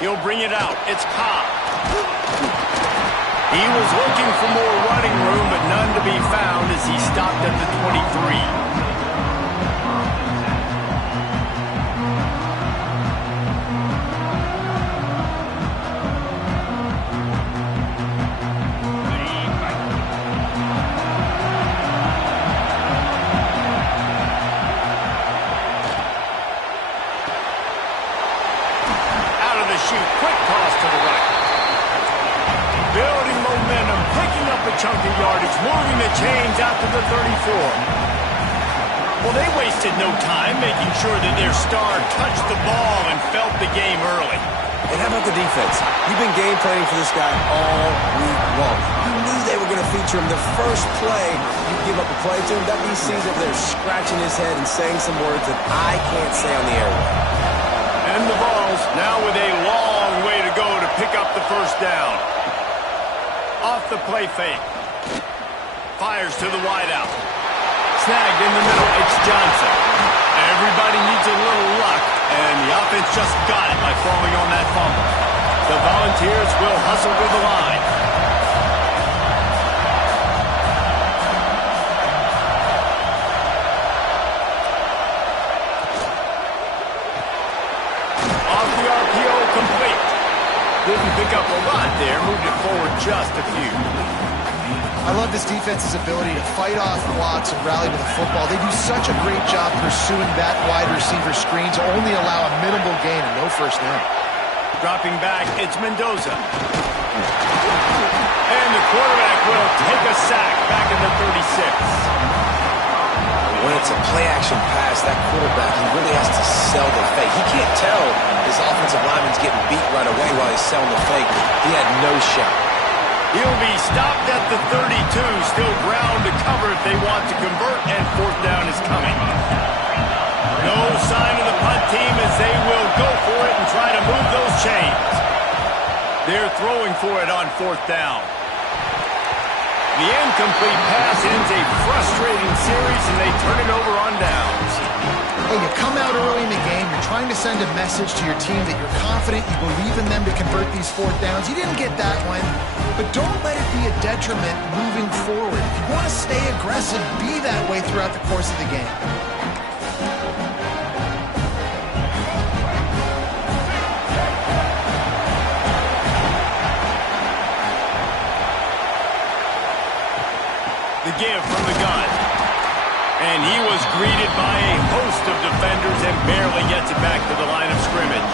He'll bring it out. It's Cobb. He was looking for more running room, but none to be found as he stopped at the 23. Chunk of yardage, moving the chains out to the 34. Well, they wasted no time making sure that their star touched the ball and felt the game early. And how about the defense? You've been game planning for this guy all week long. You knew they were going to feature him. The first play you give up a play to him, that means he's over there scratching his head and saying some words that I can't say on the airway. And the Vols now with a long way to go to pick up the first down. Off the play fake. Fires to the wideout. Snagged in the middle. It's Johnson. Everybody needs a little luck, and the offense just got it by falling on that fumble. The Volunteers will hustle to the line. Off the RPO, complete. Didn't pick up a lot there, moved it forward just a few. I love this defense's ability to fight off blocks and rally to the football. They do such a great job pursuing that wide receiver screen to only allow a minimal gain and no first down. Dropping back, it's Mendoza. And the quarterback will take a sack back in the 36. When it's a play-action pass, that quarterback, he really has to sell the fake. He can't tell his offensive lineman's getting beat right away while he's selling the fake. He had no shot. He'll be stopped at the 32. Still ground to cover if they want to convert, and fourth down is coming. No sign of the punt team as they will go for it and try to move those chains. They're throwing for it on fourth down. The incomplete pass ends a frustrating series, and they turn it over on downs. Hey, you come out early in the game, you're trying to send a message to your team that you're confident, you believe in them to convert these fourth downs. You didn't get that one, but don't let it be a detriment moving forward. If you want to stay aggressive, be that way throughout the course of the game. The give from the gun. And he was greeted by a host of defenders and barely gets it back to the line of scrimmage.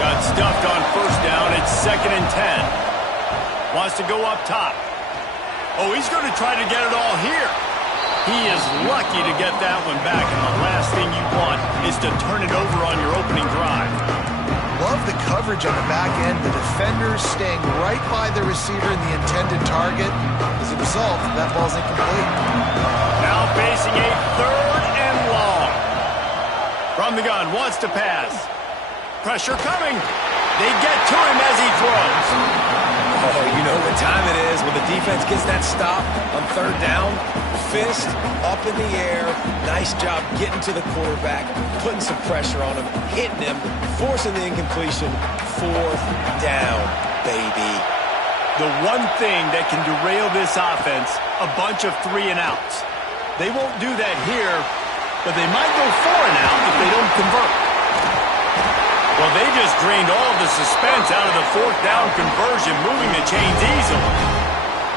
Got stuffed on first down. It's 2nd and 10. Wants to go up top. Oh, he's going to try to get it all here. He is lucky to get that one back, and the last thing you want is to turn it over on your opening drive. Love the coverage on the back end. The defenders staying right by the receiver and the intended target. As a result, that ball's incomplete. Now facing a 3rd and long. From the gun, wants to pass. Pressure coming. They get to him as he throws. Oh, you know what time it is when the defense gets that stop on 3rd down. Fist up in the air. Nice job getting to the quarterback, putting some pressure on him, hitting him, forcing the incompletion. 4th down, baby. The one thing that can derail this offense, a bunch of 3 and outs. They won't do that here, but they might go 4 and out if they don't convert. Well, they just drained all the suspense out of the 4th down conversion, moving the chains easily.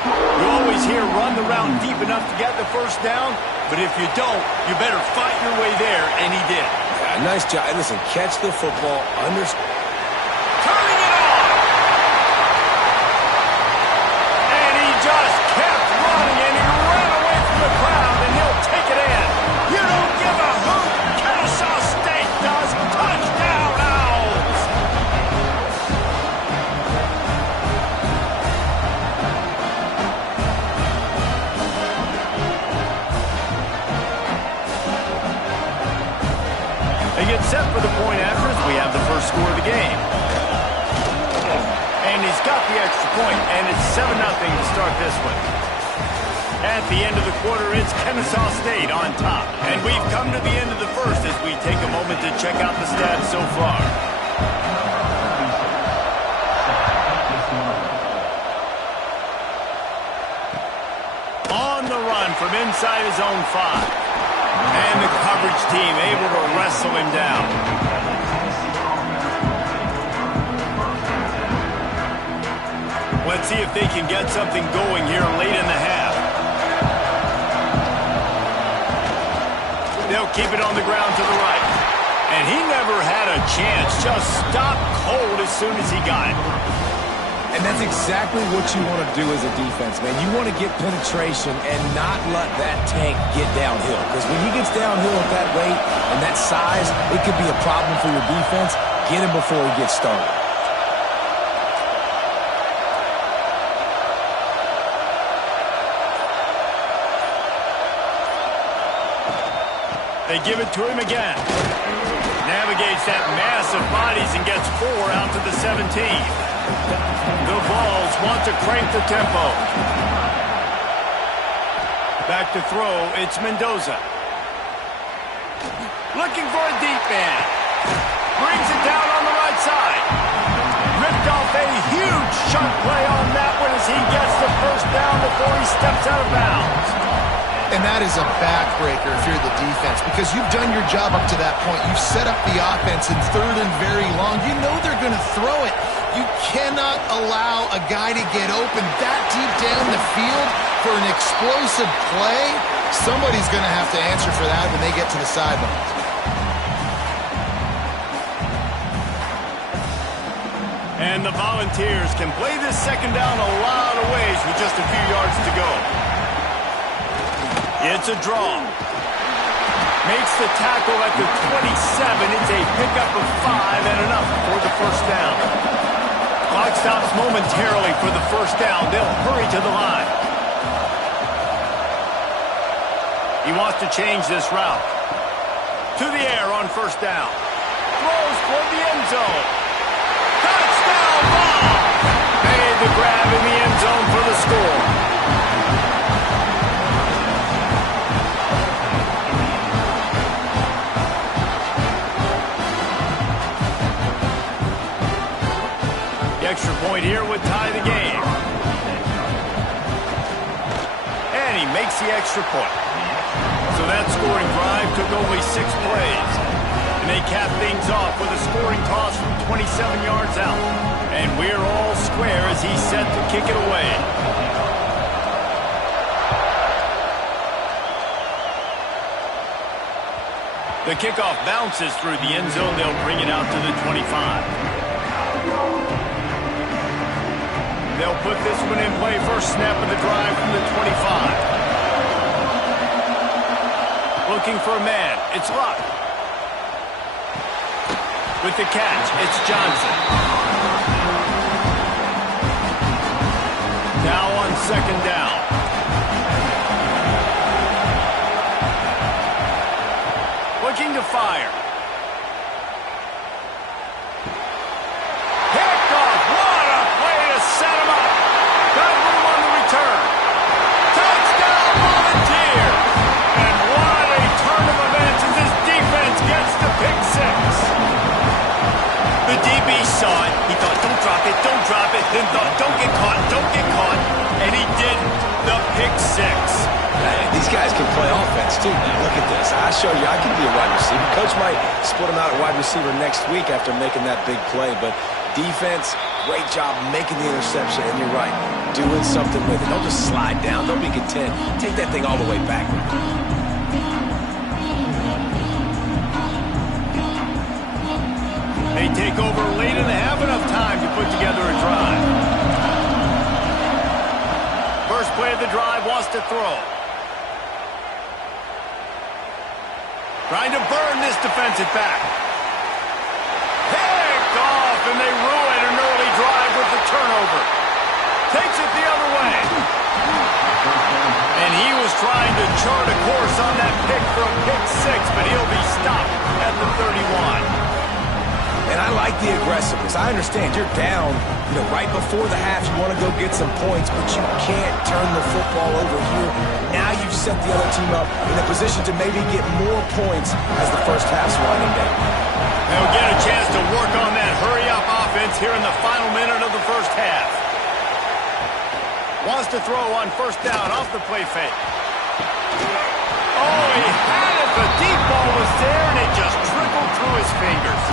You always hear run the route deep enough to get the first down, but if you don't, you better fight your way there, and he did. Yeah, nice job. And listen, catch the football, understand. Turning it on! And he just kept running, and he ran away from the crowd, and he'll take it in. You don't give a hoot. Kennesaw State does. Touchdown, Owls! They get set for the point after as we have the first score of the game. And he's got the extra point, and it's 7-0 to start this one. At the end of the quarter, it's Kennesaw State on top. And we've come to the end of the first as we take a moment to check out the stats so far. the run from inside his own 5. And the coverage team able to wrestle him down. Let's see if they can get something going here late in the half. They'll keep it on the ground to the right. And he never had a chance. Just stopped cold as soon as he got it. And that's exactly what you want to do as a defense, man. You want to get penetration and not let that tank get downhill. Because when he gets downhill at that rate and that size, it could be a problem for your defense. Get him before he gets started. They give it to him again. Navigates that mass of bodies and gets 4 out to the 17. The Vols want to crank the tempo. Back to throw, it's Mendoza. Looking for a deep man. Brings it down on the right side. Ripped off a huge chunk play on that one as he gets the first down before he steps out of bounds. And that is a backbreaker if you're the defense, because you've done your job up to that point. You've set up the offense in 3rd and very long. You know they're going to throw it. You cannot allow a guy to get open that deep down the field for an explosive play. Somebody's going to have to answer for that when they get to the sidelines. And the Volunteers can play this second down a lot of ways with just a few yards to go. It's a draw. Makes the tackle at the 27. It's a pickup of 5 and enough for the first down. Clock stops momentarily for the first down. They'll hurry to the line. He wants to change this route. To the air on first down. Throws toward the end zone. Touchdown ball! Made the grab in the end zone for the score. Extra point here would tie the game. And he makes the extra point. So that scoring drive took only 6 plays. And they cap things off with a scoring toss from 27 yards out. And we're all square as he's set to kick it away. The kickoff bounces through the end zone. They'll bring it out to the 25. They'll put this one in play. First snap of the drive from the 25. Looking for a man. It's Luck. With the catch, it's Johnson. Now on second down. Looking to fire. Set him up. Got room on the return. Touchdown, Volunteer! And what a turn of events as this defense gets the pick 6. The DB saw it. He thought, don't drop it, don't drop it. Then thought, don't get caught, don't get caught. And he didn't. The pick 6. These guys can play offense, too. Now, look at this. I show you I can be a wide receiver. Coach might split him out at wide receiver next week after making that big play, but defense, great job making the interception, and you're right, doing something with it. Don't just slide down. Don't be content. Take that thing all the way backward. They take over late in the half, enough time to put together a drive. First play of the drive, wants to throw. Trying to burn this defensive back. Picked off, and they ruin an early drive with the turnover. Takes it the other way. And he was trying to chart a course on that pick for a pick 6, but he'll be stopped at the 31. And I like the aggressiveness. I understand you're down, right before the half. You want to go get some points, but you can't turn the football over here. Now you've set the other team up in a position to maybe get more points as the first half's winding down. They'll get a chance to work on that hurry-up offense here in the final minute of the first. Wants to throw on first down off the play fake. Oh, he had it. The deep ball was there, and it just trickled through his fingers.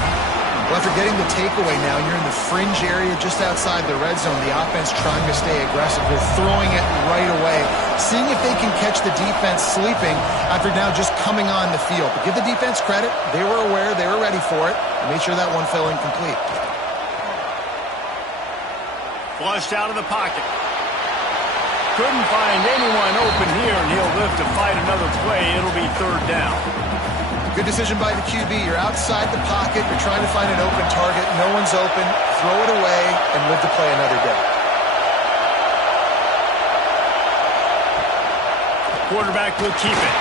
Well, after getting the takeaway now, you're in the fringe area just outside the red zone. The offense trying to stay aggressive. They're throwing it right away, seeing if they can catch the defense sleeping after now just coming on the field. But give the defense credit. They were aware. They were ready for it. And made sure that one fell incomplete. Flushed out of the pocket. Couldn't find anyone open here, and he'll live to fight another play. It'll be third down. Good decision by the QB. You're outside the pocket. You're trying to find an open target. No one's open. Throw it away and live to play another day. Quarterback will keep it.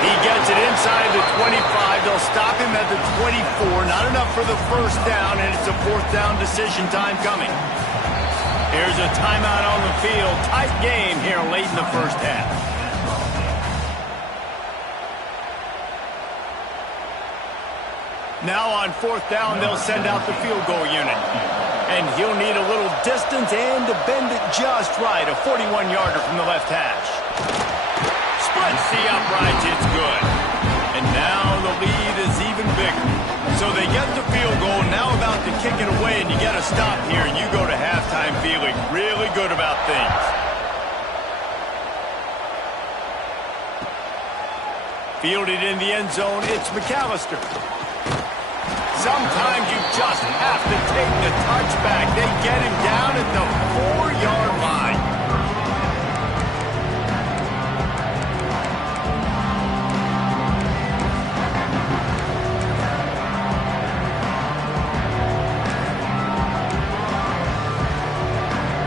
He gets it inside the 25. They'll stop him at the 24. Not enough for the first down, and it's a fourth down decision time coming. Here's a timeout on the field. Tight game here late in the first half. Now on fourth down, they'll send out the field goal unit. And he'll need a little distance and to bend it just right. A 41-yarder from the left hash. Splits the uprights, it's good. And now the lead is even bigger. So they get the field goal, now about to kick it away, and you get a stop here, and you go to halftime feeling really good about things. Fielded in the end zone, it's McAllister. Sometimes you just have to take the touchback. They get him down at the 4-yard line.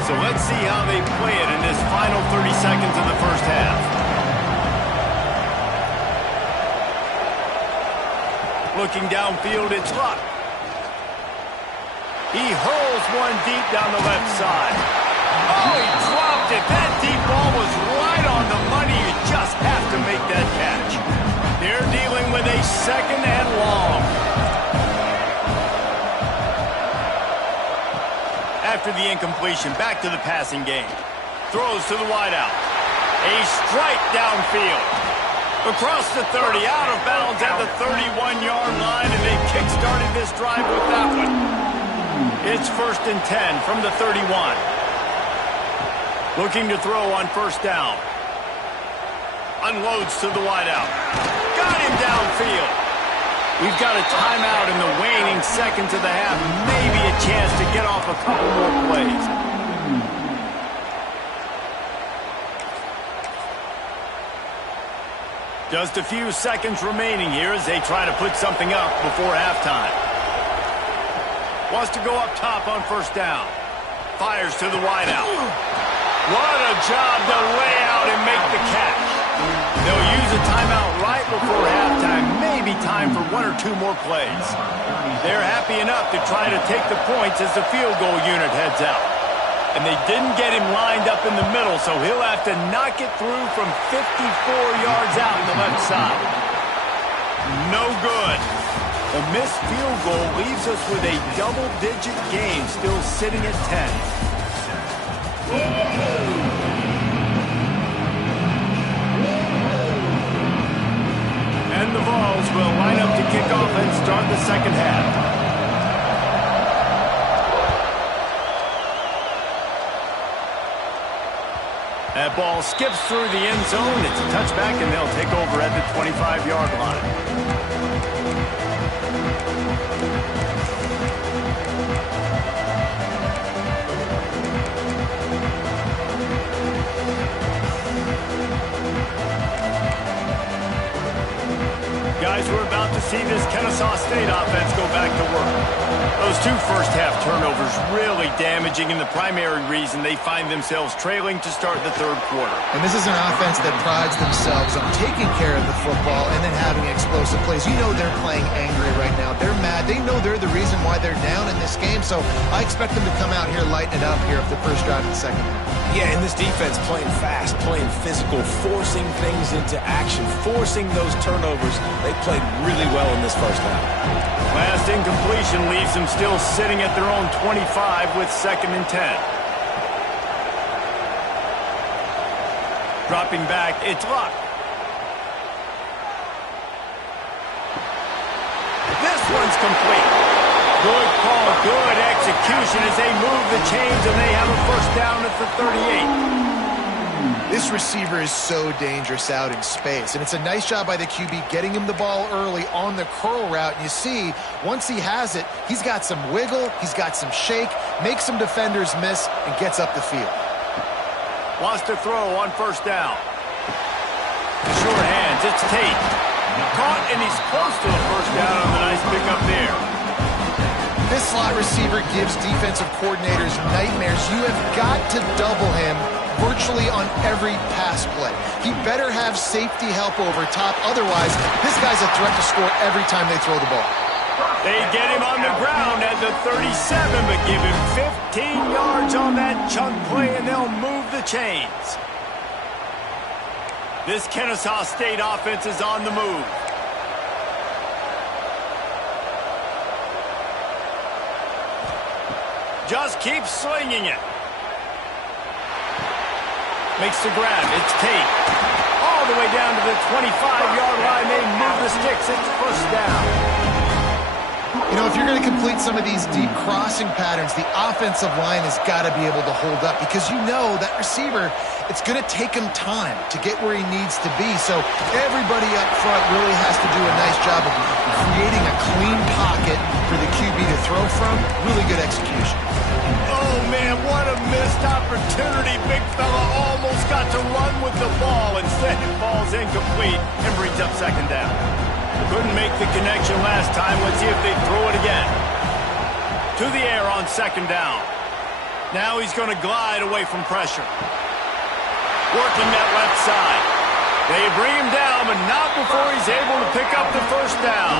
So let's see how they play it in this final 30 seconds of the first half. Looking downfield, it's Luck. He hurls one deep down the left side. Oh, he dropped it. That deep ball was right on the money. You just have to make that catch. They're dealing with a second and long. After the incompletion, back to the passing game. Throws to the wideout. A strike downfield. Across the 30, out of bounds at the 31-yard line, and they kick-started this drive with that one. It's 1st and 10 from the 31. Looking to throw on first down. Unloads to the wideout. Got him downfield. We've got a timeout in the waning seconds of the half. Maybe a chance to get off a couple more plays. Just a few seconds remaining here as they try to put something up before halftime. Wants to go up top on first down. Fires to the wideout. What a job to lay out and make the catch. They'll use a timeout right before halftime. Maybe time for one or two more plays. They're happy enough to try to take the points as the field goal unit heads out. And they didn't get him lined up in the middle, so he'll have to knock it through from 54 yards out on the left side. No good. The missed field goal leaves us with a double-digit game, still sitting at 10. And the Vols will line up to kick off and start the second half. That ball skips through the end zone. It's a touchback, and they'll take over at the 25-yard line. Guys, we're about to see this Kennesaw State offense go back to work. Those two first-half turnovers really damaging, and the primary reason they find themselves trailing to start the third quarter. And this is an offense that prides themselves on taking care of the football and then having explosive plays. You know they're playing angry right now. They're mad. They know they're the reason why they're down in this game, so I expect them to come out here, lighten it up here for the first drive of the second half. Yeah, and this defense playing fast, playing physical, forcing things into action, forcing those turnovers. They played really well in this first half. Last incompletion leaves them still sitting at their own 25 with 2nd and 10. Dropping back, it's Luck. This one's complete. Good call, good execution as they move the chains, and they have a first down at the 38. This receiver is so dangerous out in space, and it's a nice job by the QB getting him the ball early on the curl route. And you see, once he has it, he's got some wiggle, he's got some shake, makes some defenders miss, and gets up the field. Wants to throw on first down. Short hands, it's Tate. Caught, and he's close to the first down on the nice pickup there. This slot receiver gives defensive coordinators nightmares. You have got to double him virtually on every pass play. He better have safety help over top. Otherwise, this guy's a threat to score every time they throw the ball. They get him on the ground at the 37, but give him 15 yards on that chunk play, and they'll move the chains. This Kennesaw State offense is on the move. Just keep slinging it. Makes the grab. It's Tate. All the way down to the 25-yard line. They move the sticks. It's first down. You know, if you're going to complete some of these deep crossing patterns, the offensive line has got to be able to hold up because you know that receiver, it's going to take him time to get where he needs to be. So everybody up front really has to do a nice job of creating a clean pocket for the QB to throw from. Really good execution. Oh, man, what a missed opportunity. Big fella almost got to run with the ball. Instead, it falls incomplete and brings up second down. Couldn't make the connection last time. Let's see if they throw it again. To the air on second down. Now he's going to glide away from pressure. Working that left side. They bring him down, but not before he's able to pick up the first down.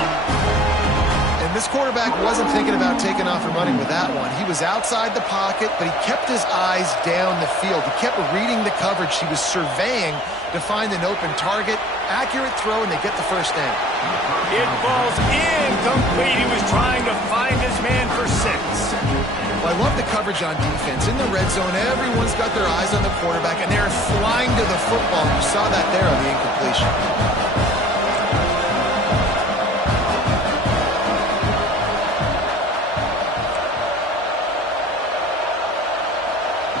And this quarterback wasn't thinking about taking off and running with that one. He was outside the pocket, but he kept his eyes down the field. He kept reading the coverage. He was surveying to find an open target. Accurate throw, and they get the first down. It falls incomplete. He was trying to find his man for 6. Well, I love the coverage on defense. In the red zone, everyone's got their eyes on the quarterback, and they're flying to the football. You saw that there on the incompletion.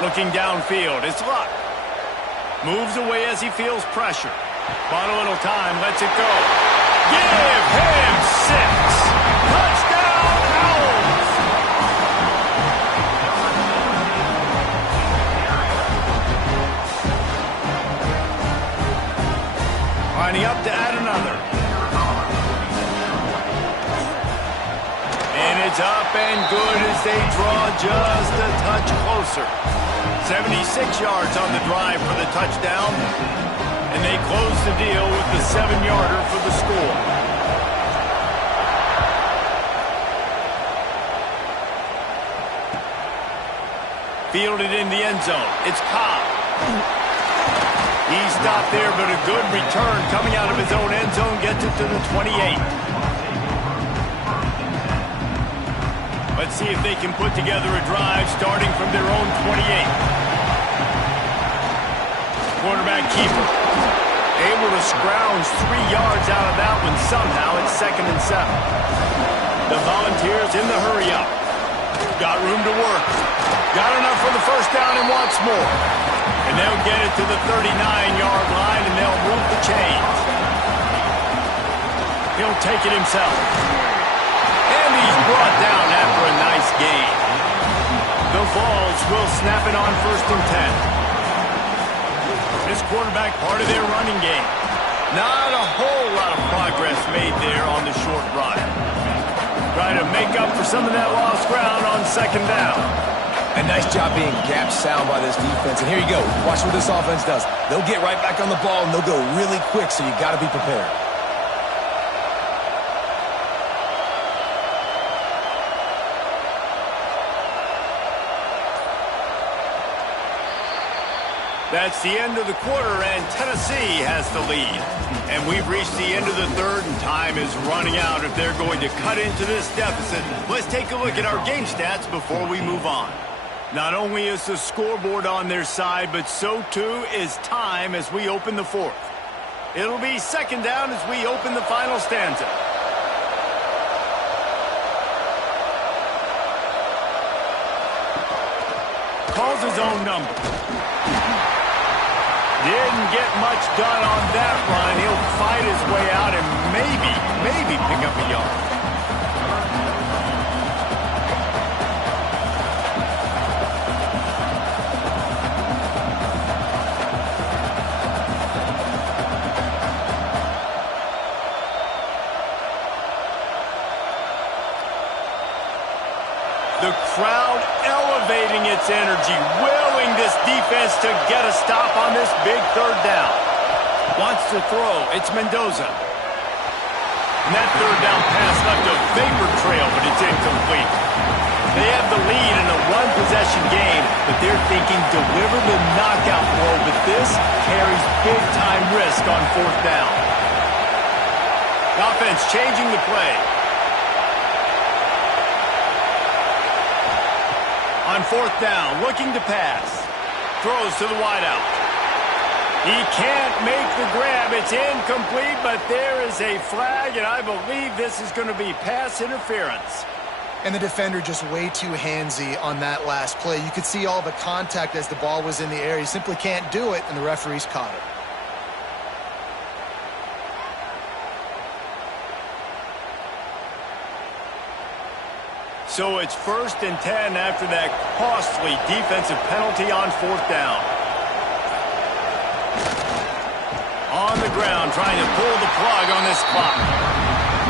Looking downfield, it's Luck. Moves away as he feels pressure. Bought a little time, lets it go. Give him 6. Touchdown, Owls! Lining up to add another. And it's up and good as they draw just a touch closer. 76 yards on the drive for the touchdown. And they close the deal with the 7-yarder for the score. Fielded in the end zone. It's Cobb. He stopped there, but a good return coming out of his own end zone gets it to the 28. Let's see if they can put together a drive starting from their own 28. Quarterback keeper. Able to scrounge 3 yards out of that one somehow. It's 2nd and 7. The Volunteers in the hurry-up. Got room to work. Got enough for the first down and wants more. And they'll get it to the 39-yard line, and they'll move the chains. He'll take it himself. And he's brought down after a nice gain. The Vols will snap it on 1st and 10. This quarterback part of their running game. Not a whole lot of progress made there on the short run. Try to make up for some of that lost ground on second down. A nice job being gap sound by this defense. And here you go. Watch what this offense does. They'll get right back on the ball, and they'll go really quick, so you got to be prepared. That's the end of the quarter, and Tennessee has the lead. And we've reached the end of the third, and time is running out if they're going to cut into this deficit. Let's take a look at our game stats before we move on. Not only is the scoreboard on their side, but so too is time as we open the fourth. It'll be second down as we open the final stanza. Calls his own number. Didn't get much done on that run. He'll fight his way out and maybe pick up a yard. The crowd elevating its energy, willing this defense to get a stop on this big third down. Wants to throw. It's Mendoza. And that third down pass left a vapor trail, but it's incomplete. They have the lead in a one-possession game, but they're thinking deliver the knockout blow, but this carries big-time risk on fourth down. The offense changing the play. On fourth down, looking to pass. Throws to the wideout. He can't make the grab. It's incomplete, but there is a flag, and I believe this is going to be pass interference. And the defender just way too handsy on that last play. You could see all the contact as the ball was in the air. He simply can't do it, and the referees caught it. So it's 1st and 10 after that costly defensive penalty on fourth down. On the ground, trying to pull the plug on this clock.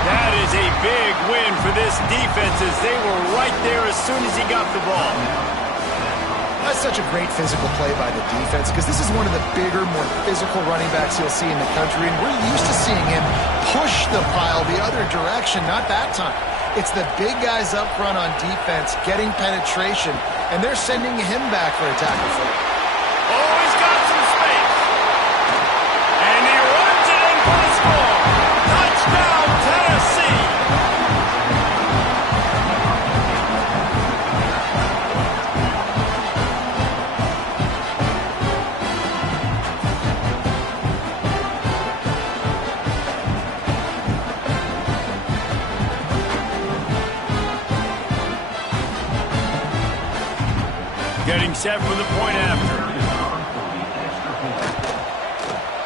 That is a big win for this defense as they were right there as soon as he got the ball. That's such a great physical play by the defense because this is one of the bigger, more physical running backs you'll see in the country, and we're used to seeing him push the pile the other direction, not that time. It's the big guys up front on defense getting penetration, and they're sending him back for a tackle for it. Oh, he's got some space. And he runs it in for the score. Touchdown, Tennessee. Getting set for the point after.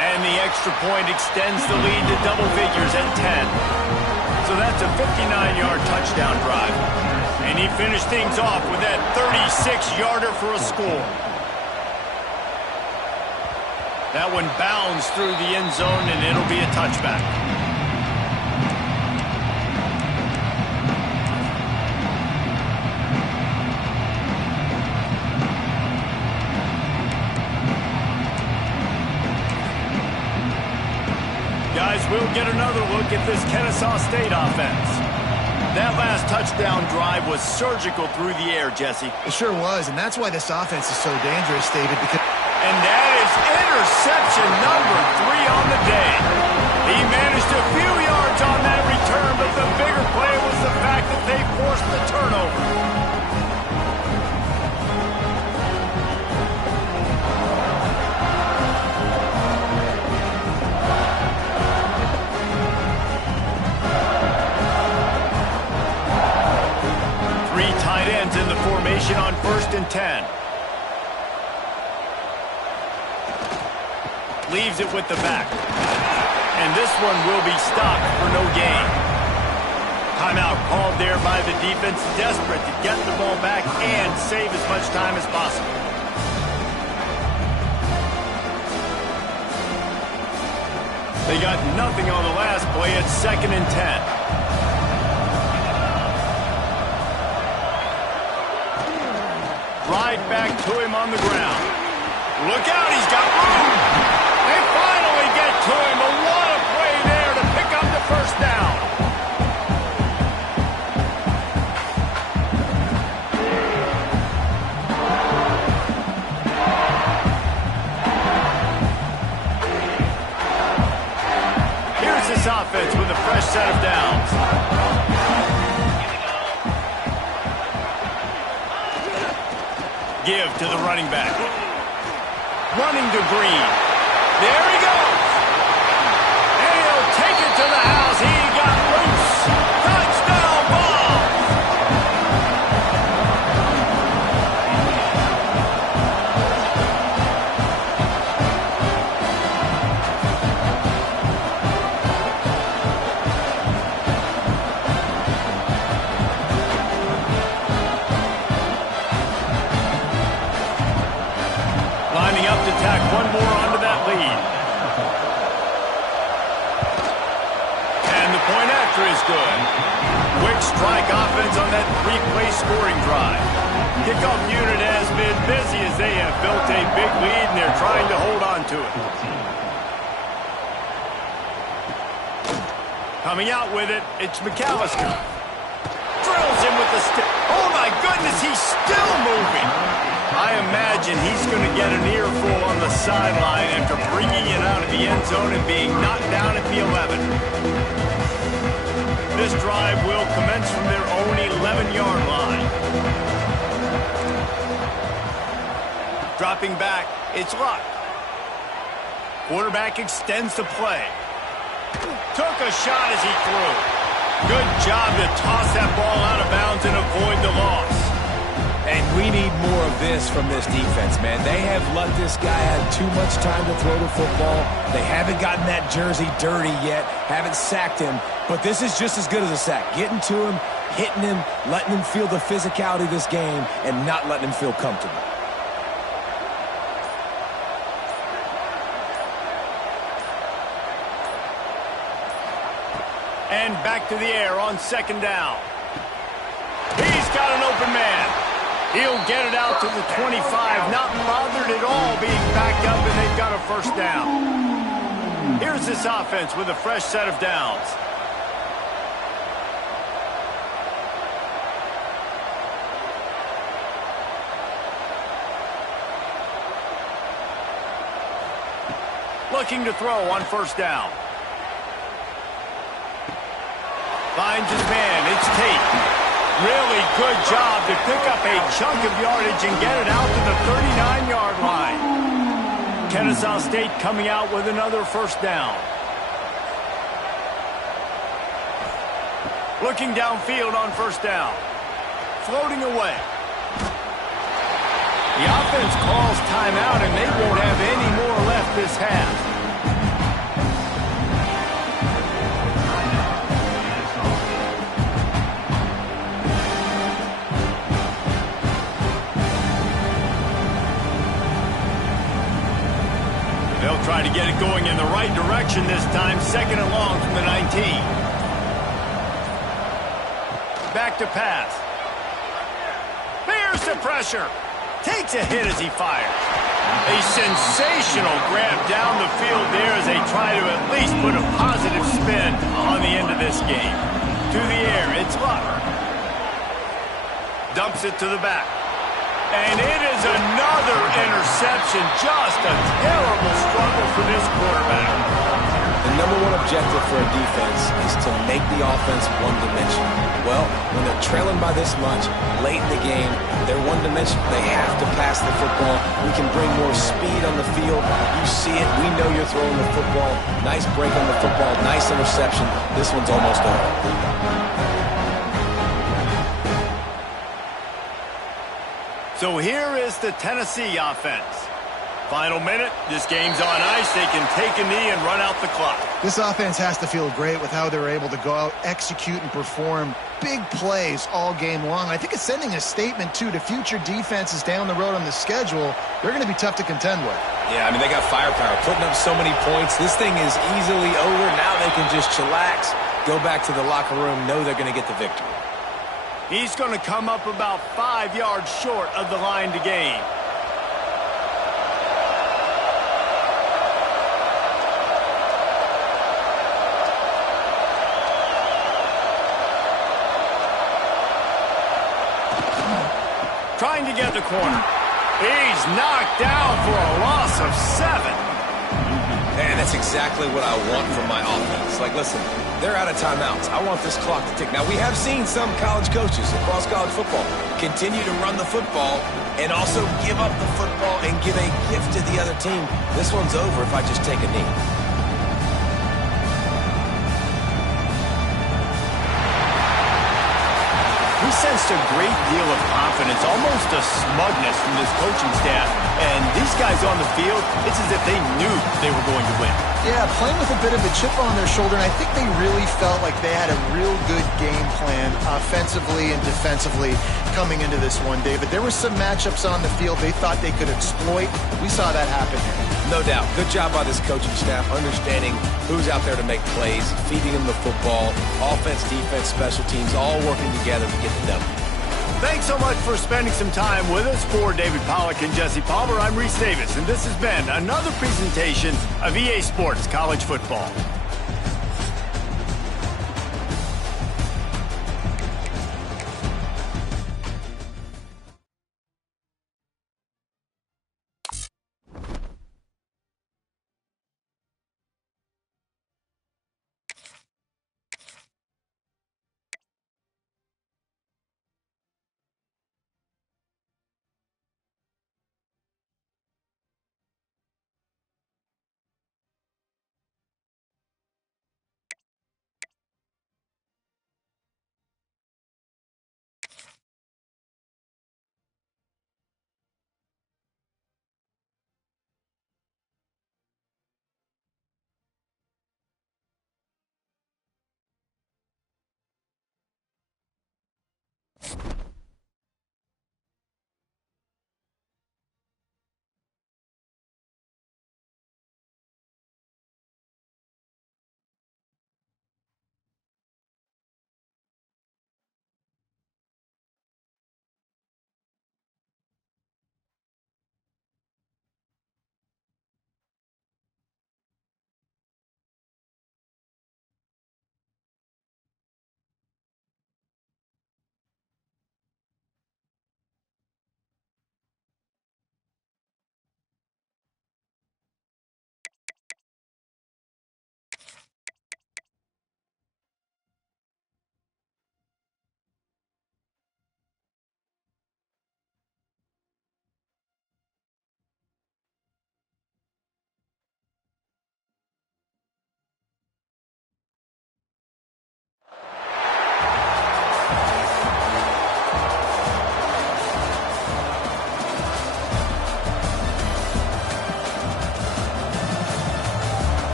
And the extra point extends the lead to double figures at 10. So that's a 59-yard touchdown drive. And he finished things off with that 36-yarder for a score. That one bounds through the end zone, and it'll be a touchback. Guys, we'll get another look at this Kennesaw State offense. That last touchdown drive was surgical through the air, Jesse. It sure was, and that's why this offense is so dangerous, David, because... And that is interception number 3 on the day. He managed a few yards on that return, but the bigger play was the fact that they forced the turnover. In the formation on 1st and 10. Leaves it with the back. And this one will be stopped for no gain. Timeout called there by the defense, desperate to get the ball back and save as much time as possible. They got nothing on the last play. It's 2nd and 10. Right back to him on the ground. Look out, he's got room. They finally get to him. A lot of play there to pick up the first down. Here's this offense with a fresh set of downs. give to the running back. Running to Green. There he goes. And he'll take it to the house. He got loose. Touchdown ball. Lining up to tack one more onto that lead. And the point after is good. Quick strike offense on that three-play scoring drive. Kickoff unit has been busy as they have built a big lead and they're trying to hold on to it. Coming out with it, it's McAllister. Drills him with the stick. Oh my goodness, he's still moving. I imagine he's going to get an earful on the sideline after bringing it out of the end zone and being knocked down at the 11. This drive will commence from their own 11-yard line. Dropping back, it's Luck. Quarterback extends the play. Took a shot as he threw. Good job to toss that ball out of bounds and avoid the loss. And we need more of this from this defense, man. They have let this guy have too much time to throw the football. They haven't gotten that jersey dirty yet, haven't sacked him. But this is just as good as a sack. Getting to him, hitting him, letting him feel the physicality of this game, and not letting him feel comfortable. And back to the air on second down. He's got an open man. He'll get it out to the 25, not bothered at all being backed up, and they've got a first down. Here's this offense with a fresh set of downs. Looking to throw on first down. Finds his man. It's Tate. Really good job to pick up a chunk of yardage and get it out to the 39-yard line. Kennesaw State coming out with another first down. Looking downfield on first down. Floating away. The offense calls timeout, and they won't have any more left this half. They'll try to get it going in the right direction this time. Second and long from the 19. Back to pass. Bears the pressure. Takes a hit as he fires. A sensational grab down the field there as they try to at least put a positive spin on the end of this game. To the air, it's Luck. Dumps it to the back. And it is another interception. Just a terrible struggle for this quarterback. The number one objective for a defense is to make the offense one-dimensional. Well, when they're trailing by this much, late in the game, they're one-dimensional. They have to pass the football. We can bring more speed on the field. You see it. We know you're throwing the football. Nice break on the football. Nice interception. This one's almost over. So here is the Tennessee offense. Final minute, this game's on ice. They can take a knee and run out the clock. This offense has to feel great with how they're able to go out, execute, and perform big plays all game long. I think it's sending a statement, too, to future defenses down the road on the schedule. They're going to be tough to contend with. Yeah, I mean, they got firepower, putting up so many points. This thing is easily over. Now they can just chillax, go back to the locker room, know they're going to get the victory. He's going to come up about 5 yards short of the line to gain. Trying to get the corner. He's knocked down for a loss of 7. Man, that's exactly what I want from my offense. Like, listen, They're out of timeouts. I want this clock to tick. Now, we have seen some college coaches across college football continue to run the football and also give up the football and give a gift to the other team. This one's over if I just take a knee. We sensed a great deal of confidence, almost a smugness from this coaching staff. And these guys on the field, it's as if they knew they were going to win. Yeah, playing with a bit of a chip on their shoulder, and I think they really felt like they had a real good game plan offensively and defensively coming into this one, David. There were some matchups on the field they thought they could exploit. We saw that happen here. No doubt. Good job by this coaching staff, understanding who's out there to make plays, feeding them the football, offense, defense, special teams, all working together to get the W. Thanks so much for spending some time with us. For David Pollack and Jesse Palmer, I'm Reese Davis, and this has been another presentation of EA Sports College Football.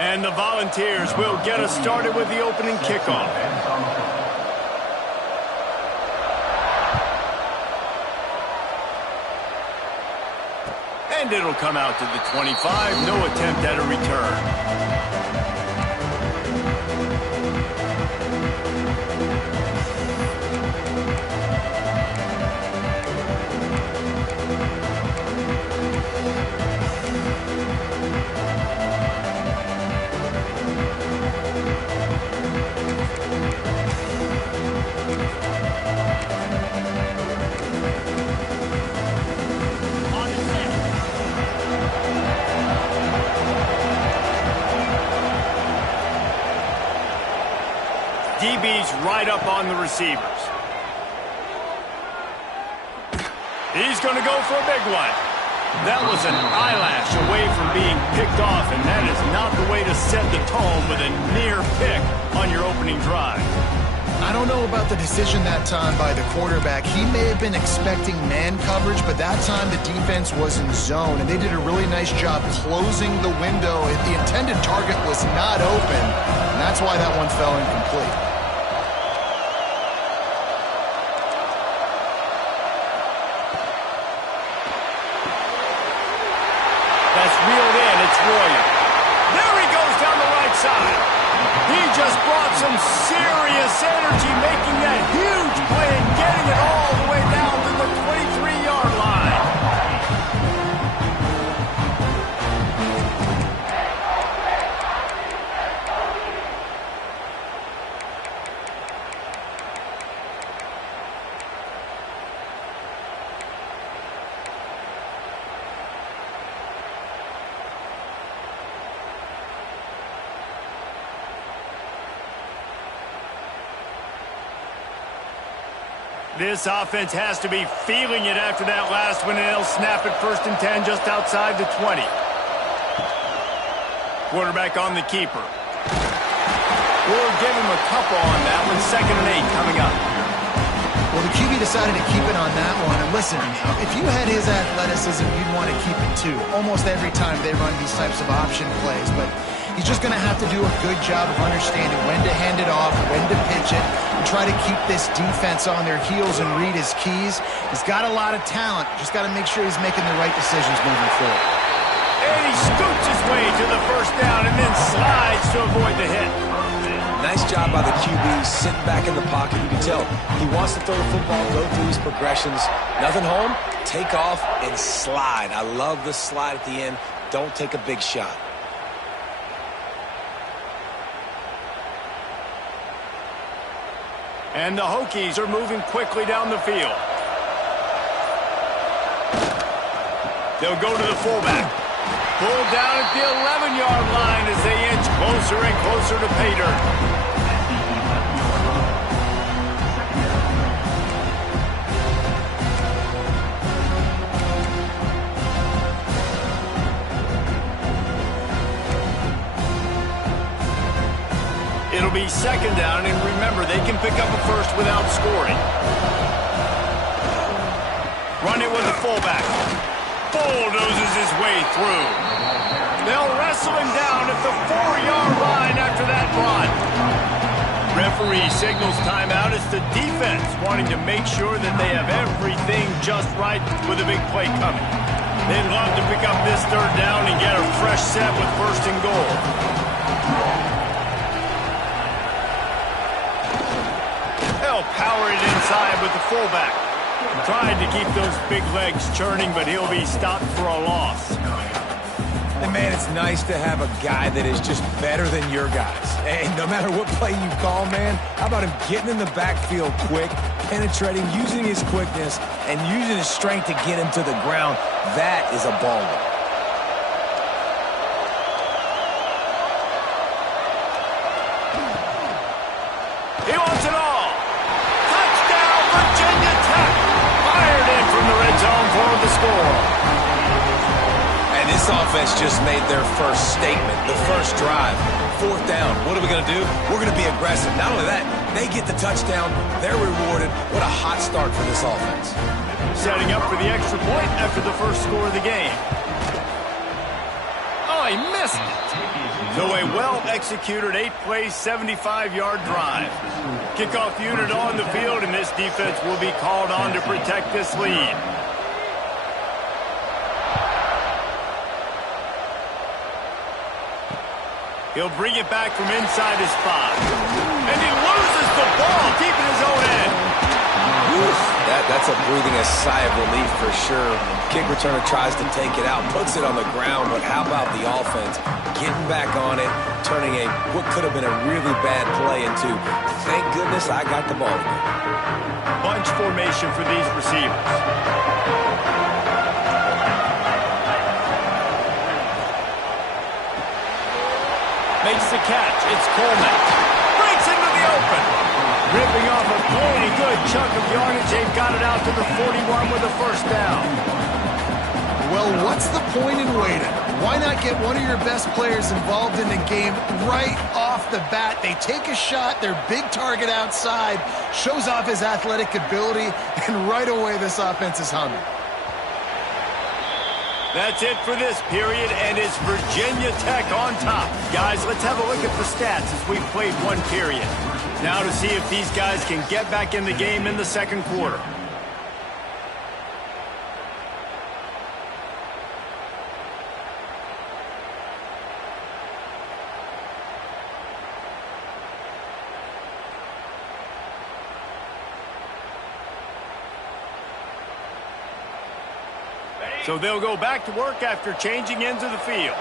And the Volunteers will get us started with the opening kickoff. And it'll come out to the 25. No attempt at a return. DB's right up on the receivers. He's going to go for a big one. That was an eyelash away from being picked off, and that is not the way to set the tone with a near pick on your opening drive. I don't know about the decision that time by the quarterback. He may have been expecting man coverage, but that time the defense was in zone, and they did a really nice job closing the window. The intended target was not open, and that's why that one fell incomplete. Reeled in, it's Royer. There he goes down the right side. He just brought some serious energy, making that huge play and getting it all the way down to the 23-yard line. This offense has to be feeling it after that last one, and they'll snap it 1st and 10 just outside the 20. Quarterback on the keeper. We'll give him a couple on that one. 2nd and 8 coming up. Well, the QB decided to keep it on that one. And listen, if you had his athleticism, you'd want to keep it too. Almost every time they run these types of option plays. But he's just going to have to do a good job of understanding when to hand it off, when to pitch it, and try to keep this defense on their heels and read his keys. He's got a lot of talent. Just got to make sure he's making the right decisions moving forward. And he scoots his way to the 1st down and then slides to avoid the hit. Nice job by the QB, sitting back in the pocket. You can tell he wants to throw the football, go through his progressions. Nothing home, take off, and slide. I love the slide at the end. Don't take a big shot. And the Hokies are moving quickly down the field. They'll go to the fullback. Pulled down at the 11-yard line as they inch closer and closer to pay dirt. It'll be 2nd down, and remember, they can pick up a first without scoring. Run it with the fullback. Bulldozes his way through. They'll wrestle him down at the 4-yard line after that run. Referee signals timeout. It's the defense wanting to make sure that they have everything just right with a big play coming. They'd love to pick up this 3rd down and get a fresh set with 1st and goal. They'll power it inside with the fullback. Tried to keep those big legs churning, but he'll be stopped for a loss. And, man, it's nice to have a guy that is just better than your guys. And no matter what play you call, man, how about him getting in the backfield quick, penetrating, using his quickness, and using his strength to get him to the ground. That is a baller. He wants it all. Touchdown, Virginia Tech. Fired in from the red zone for the score. And this offense just made their first statement, the first drive. 4th down. What are we going to do? We're going to be aggressive. Not only that, they get the touchdown. They're rewarded. What a hot start for this offense. Setting up for the extra point after the first score of the game. Oh, he missed it. So a well-executed 8-play, 75-yard drive. Kickoff unit on the field, and this defense will be called on to protect this lead. He'll bring it back from inside his 5. And he loses the ball, keeping his own end. That's a breathing a sigh of relief for sure. Kick returner tries to take it out, puts it on the ground, but how about the offense getting back on it, turning what could have been a really bad play into, thank goodness I got the ball again. Bunch formation for these receivers. Makes the catch. It's Coleman. Breaks into the open. Ripping off a pretty good chunk of yardage. They've got it out to the 41 with a 1st down. Well, what's the point in waiting? Why not get one of your best players involved in the game right off the bat? They take a shot, their big target outside, shows off his athletic ability, and right away this offense is humming. That's it for this period, and it's Virginia Tech on top. Guys, let's have a look at the stats as we've played one period. Now to see if these guys can get back in the game in the 2nd quarter. So they'll go back to work after changing ends of the field.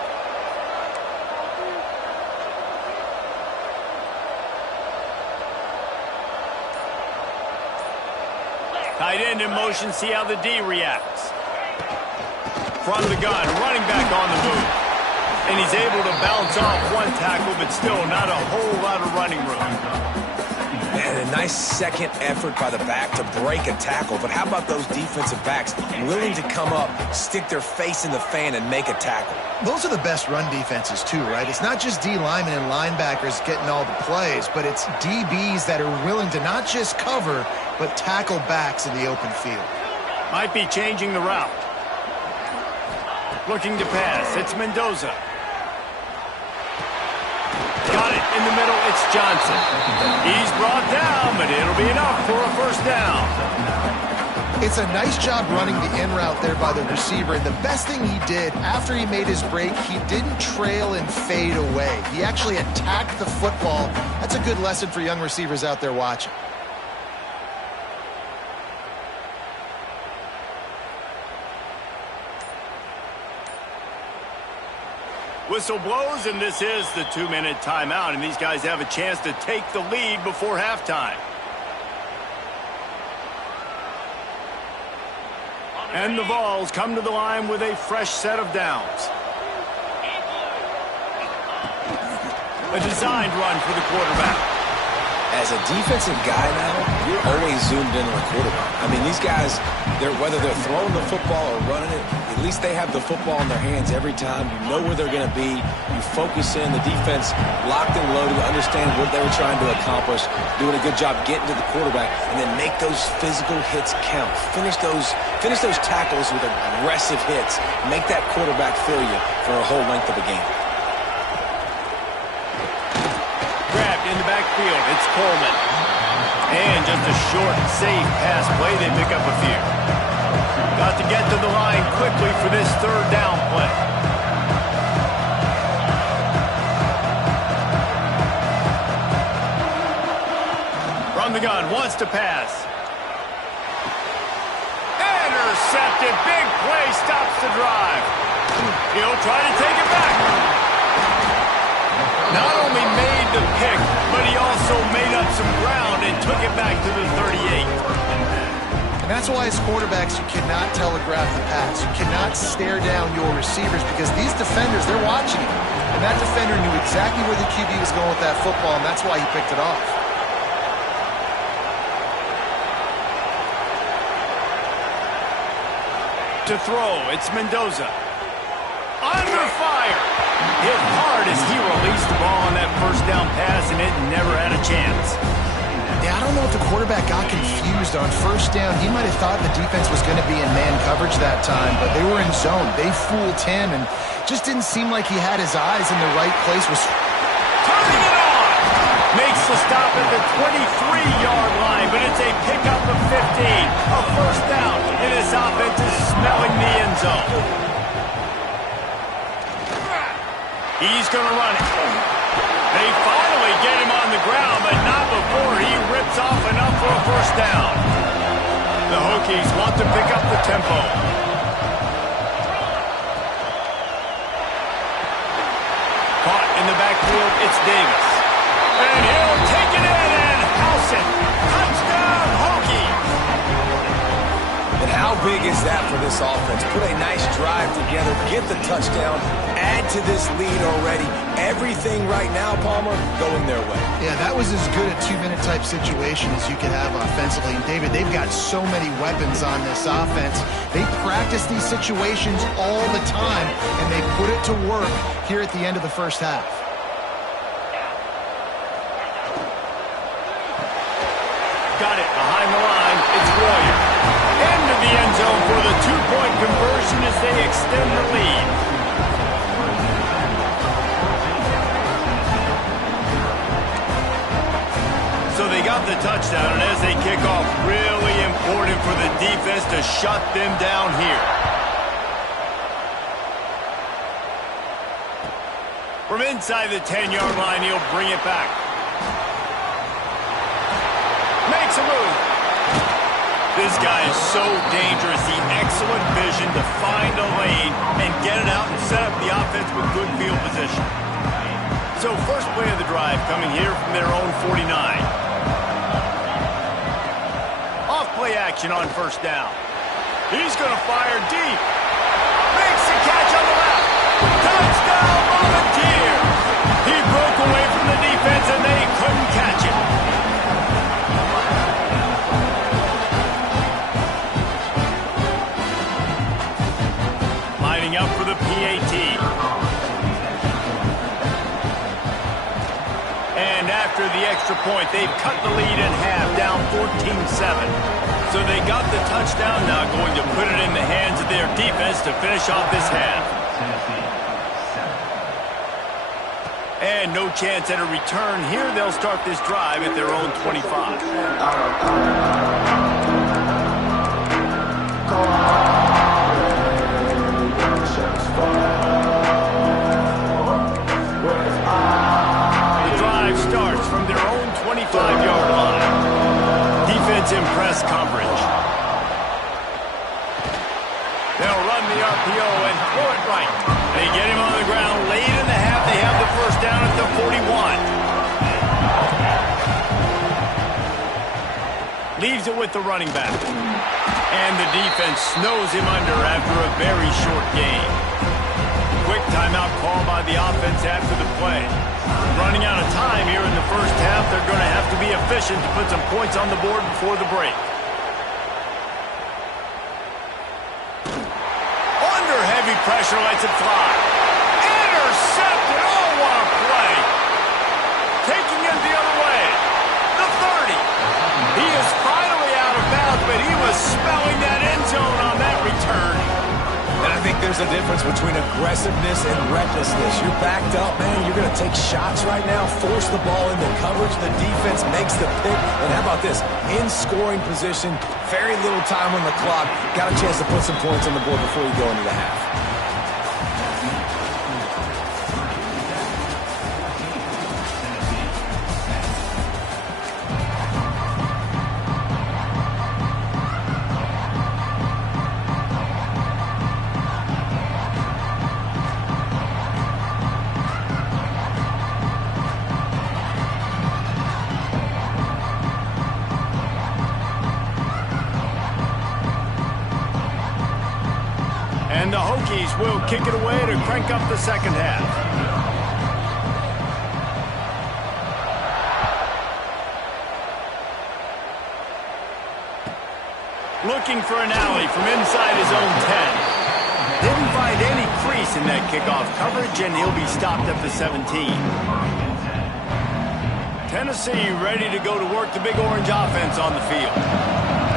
Tight end in motion, see how the D reacts. From the gun, running back on the move. And he's able to bounce off one tackle, but still not a whole lot of running room. And a nice second effort by the back to break a tackle, but how about those defensive backs willing to come up, stick their face in the fan, and make a tackle? Those are the best run defenses too, right? It's not just D linemen and linebackers getting all the plays, but it's DBs that are willing to not just cover, but tackle backs in the open field. Might be changing the route. Looking to pass. It's Mendoza. Got it in the middle. It's Johnson. He's brought down, but it'll be enough for a first down. It's a nice job running the in route there by the receiver. And the best thing he did after he made his break, he didn't trail and fade away. He actually attacked the football. That's a good lesson for young receivers out there watching. Whistle blows, and this is the 2-minute timeout, and these guys have a chance to take the lead before halftime. And the Vols come to the line with a fresh set of downs. A designed run for the quarterback. As a defensive guy now, you're always zoomed in on the quarterback. I mean, these guys, whether they're throwing the football or running it, at least they have the football in their hands every time. You know where they're going to be. You focus in. The defense locked and loaded, understand what they were trying to accomplish, doing a good job getting to the quarterback, and then make those physical hits count. Finish those tackles with aggressive hits. Make that quarterback feel you for a whole length of a game. Grabbed in the backfield. It's Coleman. And just a short, safe pass play. They pick up a few. Got to get to the line quickly for this third down play. From the gun, wants to pass. Intercepted. Big play, stops the drive. He'll try to take it back. Not only made the pick, but he also made up some ground and took it back to the 38. And that's why as quarterbacks, you cannot telegraph the pass. You cannot stare down your receivers because these defenders, they're watching you. And that defender knew exactly where the QB was going with that football, and that's why he picked it off. To throw, it's Mendoza. Under fire. Hit hard as he released the ball on that first down pass, and it never had a chance. Yeah, I don't know if the quarterback got confused on first down. He might have thought the defense was going to be in man coverage that time, but they were in zone. They fooled him, and just didn't seem like he had his eyes in the right place. Was turning it on. Makes the stop at the 23-yard line, but it's a pickup of 15. A first down, and this offense is smelling the end zone. He's going to run it. They finally get him on the ground, but not before he rips off enough for a first down. The Hokies want to pick up the tempo. Caught in the backfield, it's Davis. And he'll take it in and house it. Touchdown, Hokies! And how big is that for this offense? Put a nice drive together, get the touchdown, add to this lead already. Everything right now, Palmer, going their way. Yeah, that was as good a 2-minute type situation as you could have offensively. And David, they've got so many weapons on this offense. They practice these situations all the time, and they put it to work here at the end of the first half. Got it behind the line. It's Royer. Into the end zone for the 2-point conversion as they extend the lead. So they got the touchdown, and as they kick off, really important for the defense to shut them down here. From inside the 10-yard line, he'll bring it back. Makes a move. This guy is so dangerous. The excellent vision to find a lane and get it out and set up the offense with good field position. So first play of the drive coming here from their own 49. Off play action on first down. He's going to fire deep. Makes the catch on the left. Touchdown, Volunteers! He broke away from the defense and they couldn't catch it. lining up for the PAT. And after the extra point, they've cut the lead in half, down 14-7. So they got the touchdown, now going to put it in the hands of their defense to finish off this half. And no chance at a return here. They'll start this drive at their own 25. The drive starts from their own 25-yard line. Defense in press coverage. They'll run the RPO and throw it right. They get him on the ground late in the half. They have the first down at the 41. Leaves it with the running back. And the defense snows him under after a very short game. Quick timeout call by the offense after the play. Running out of time here in the first half, they're going to have to be efficient to put some points on the board before the break. Under heavy pressure, lets it fly. Intercepted! Oh, what a play! Taking it the other way. The 30. He is finally out of bounds, but he was smelling that end zone on that return. And I think there's a difference between aggressiveness and recklessness. You're backed up, man. You're going to take shots right now, force the ball into coverage. The defense makes the pick. And how about this? In scoring position, very little time on the clock. Got a chance to put some points on the board before you go into the half. And the Hokies will kick it away to crank up the second half. Looking for an alley from inside his own 10. Didn't find any crease in that kickoff coverage, and he'll be stopped at the 17. Tennessee ready to go to work the Big Orange offense on the field.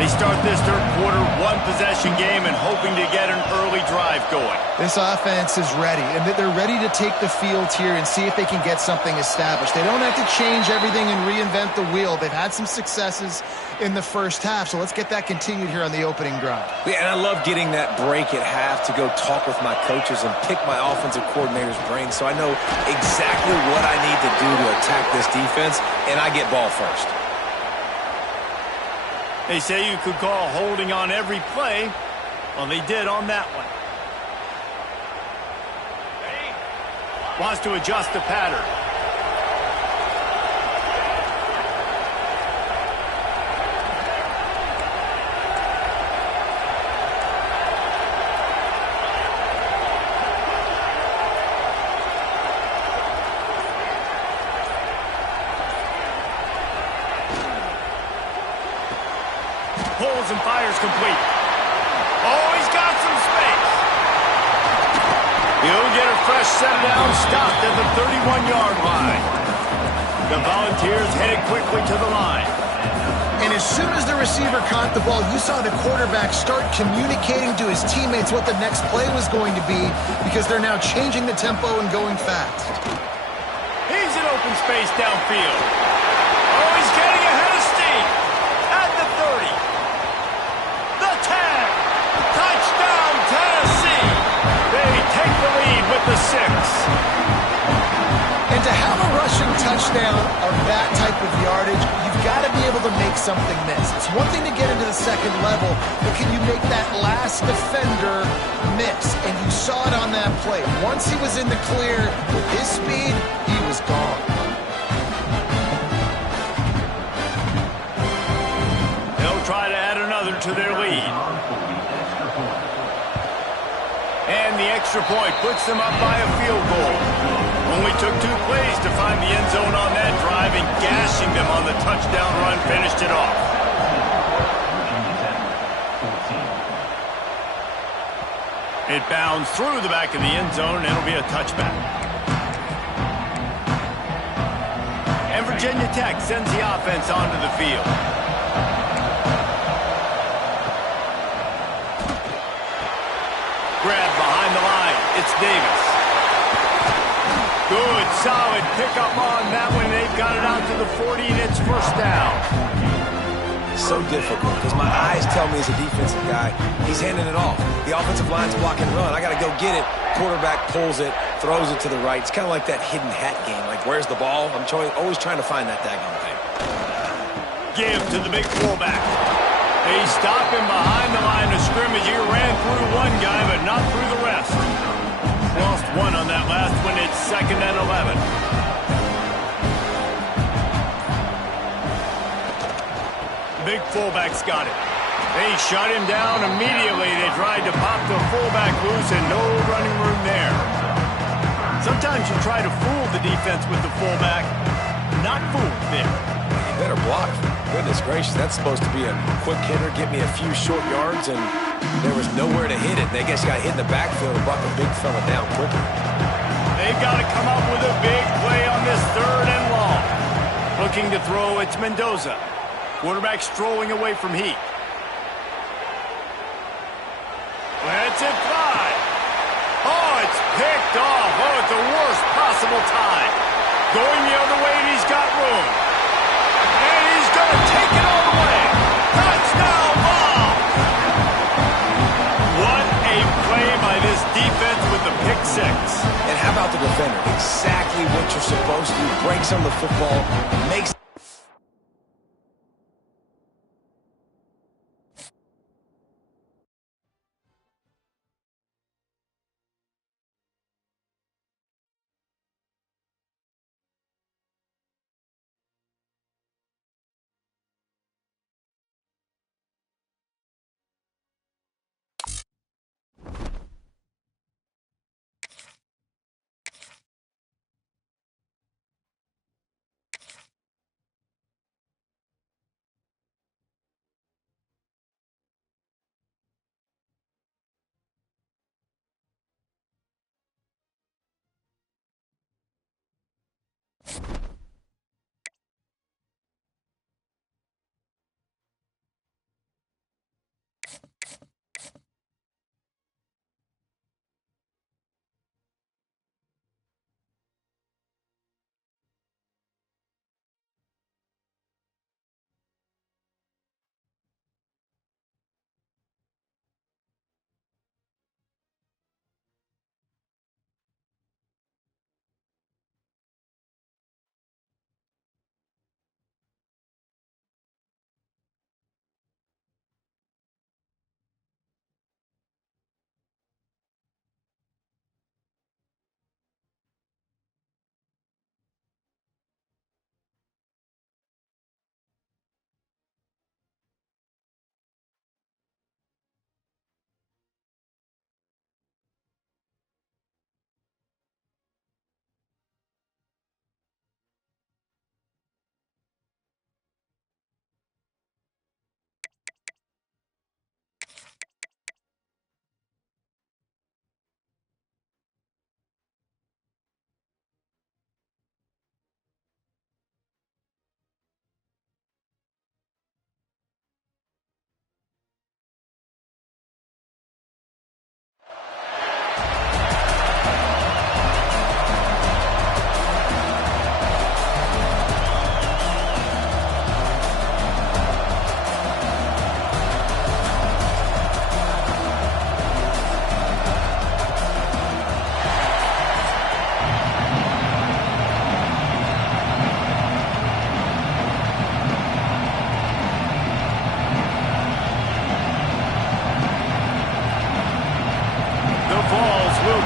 They start this third quarter, one-possession game, and hoping to get an early drive going. This offense is ready, and they're ready to take the field here and see if they can get something established. They don't have to change everything and reinvent the wheel. They've had some successes in the first half, so let's get that continued here on the opening drive. Yeah, and I love getting that break at half to go talk with my coaches and pick my offensive coordinator's brain so I know exactly what I need to do to attack this defense, and I get ball first. They say you could call holding on every play. Well, they did on that one. Wants to adjust the pattern. Pulls and fires complete. Oh, he's got some space. He'll get a fresh set down, stopped at the 31-yard line. The Volunteers headed quickly to the line. And as soon as the receiver caught the ball, you saw the quarterback start communicating to his teammates what the next play was going to be because they're now changing the tempo and going fast. He's in open space downfield. Oh, he's getting ahead of steam. At the 30. Touchdown, Tennessee! They take the lead with the 6. And to have a rushing touchdown of that type of yardage, you've got to be able to make something miss. It's one thing to get into the second level, but can you make that last defender miss? And you saw it on that play. Once he was in the clear, with his speed, he was gone. They'll try to add another to their lead. And the extra point puts them up by a field goal. Only took 2 plays to find the end zone on that drive, and gashing them on the touchdown run finished it off. It bounds through the back of the end zone, and it'll be a touchback. And Virginia Tech sends the offense onto the field. Grab behind the line. It's Davis. Good, solid pickup on that one. They've got it out to the 40, and it's first down. So difficult because my eyes tell me as a defensive guy, he's handing it off. The offensive line's block and run. I got to go get it. Quarterback pulls it, throws it to the right. It's kind of like that hidden hat game. Like, where's the ball? I'm always trying to find that daggone thing. Give to the big fullback. They stop him behind the line of scrimmage. He ran through one guy, but not through the rest. Lost one on that last one. It's 2nd and 11. Big fullback's got it. They shut him down immediately. They tried to pop the fullback loose and no running room there. Sometimes you try to fool the defense with the fullback. Not fooled there. You better block. Goodness gracious, that's supposed to be a quick hitter, get me a few short yards, and there was nowhere to hit it. They guess got hit in the backfield and brought the big fella down quickly. They've got to come up with a big play on this 3rd and long. Looking to throw, it's Mendoza. Quarterback strolling away from Heat. Lets it fly. Oh, it's picked off. Oh, at the worst possible time. Going the other way, and he's got room. And he's going to take it all the way. Touchdown ball. What a play by this defense with the pick 6. And how about the defender? Exactly what you're supposed to. Breaks on the football, makes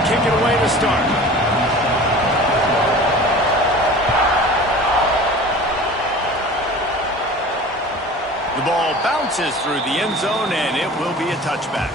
kick it away to start. The ball bounces through the end zone, and it will be a touchback.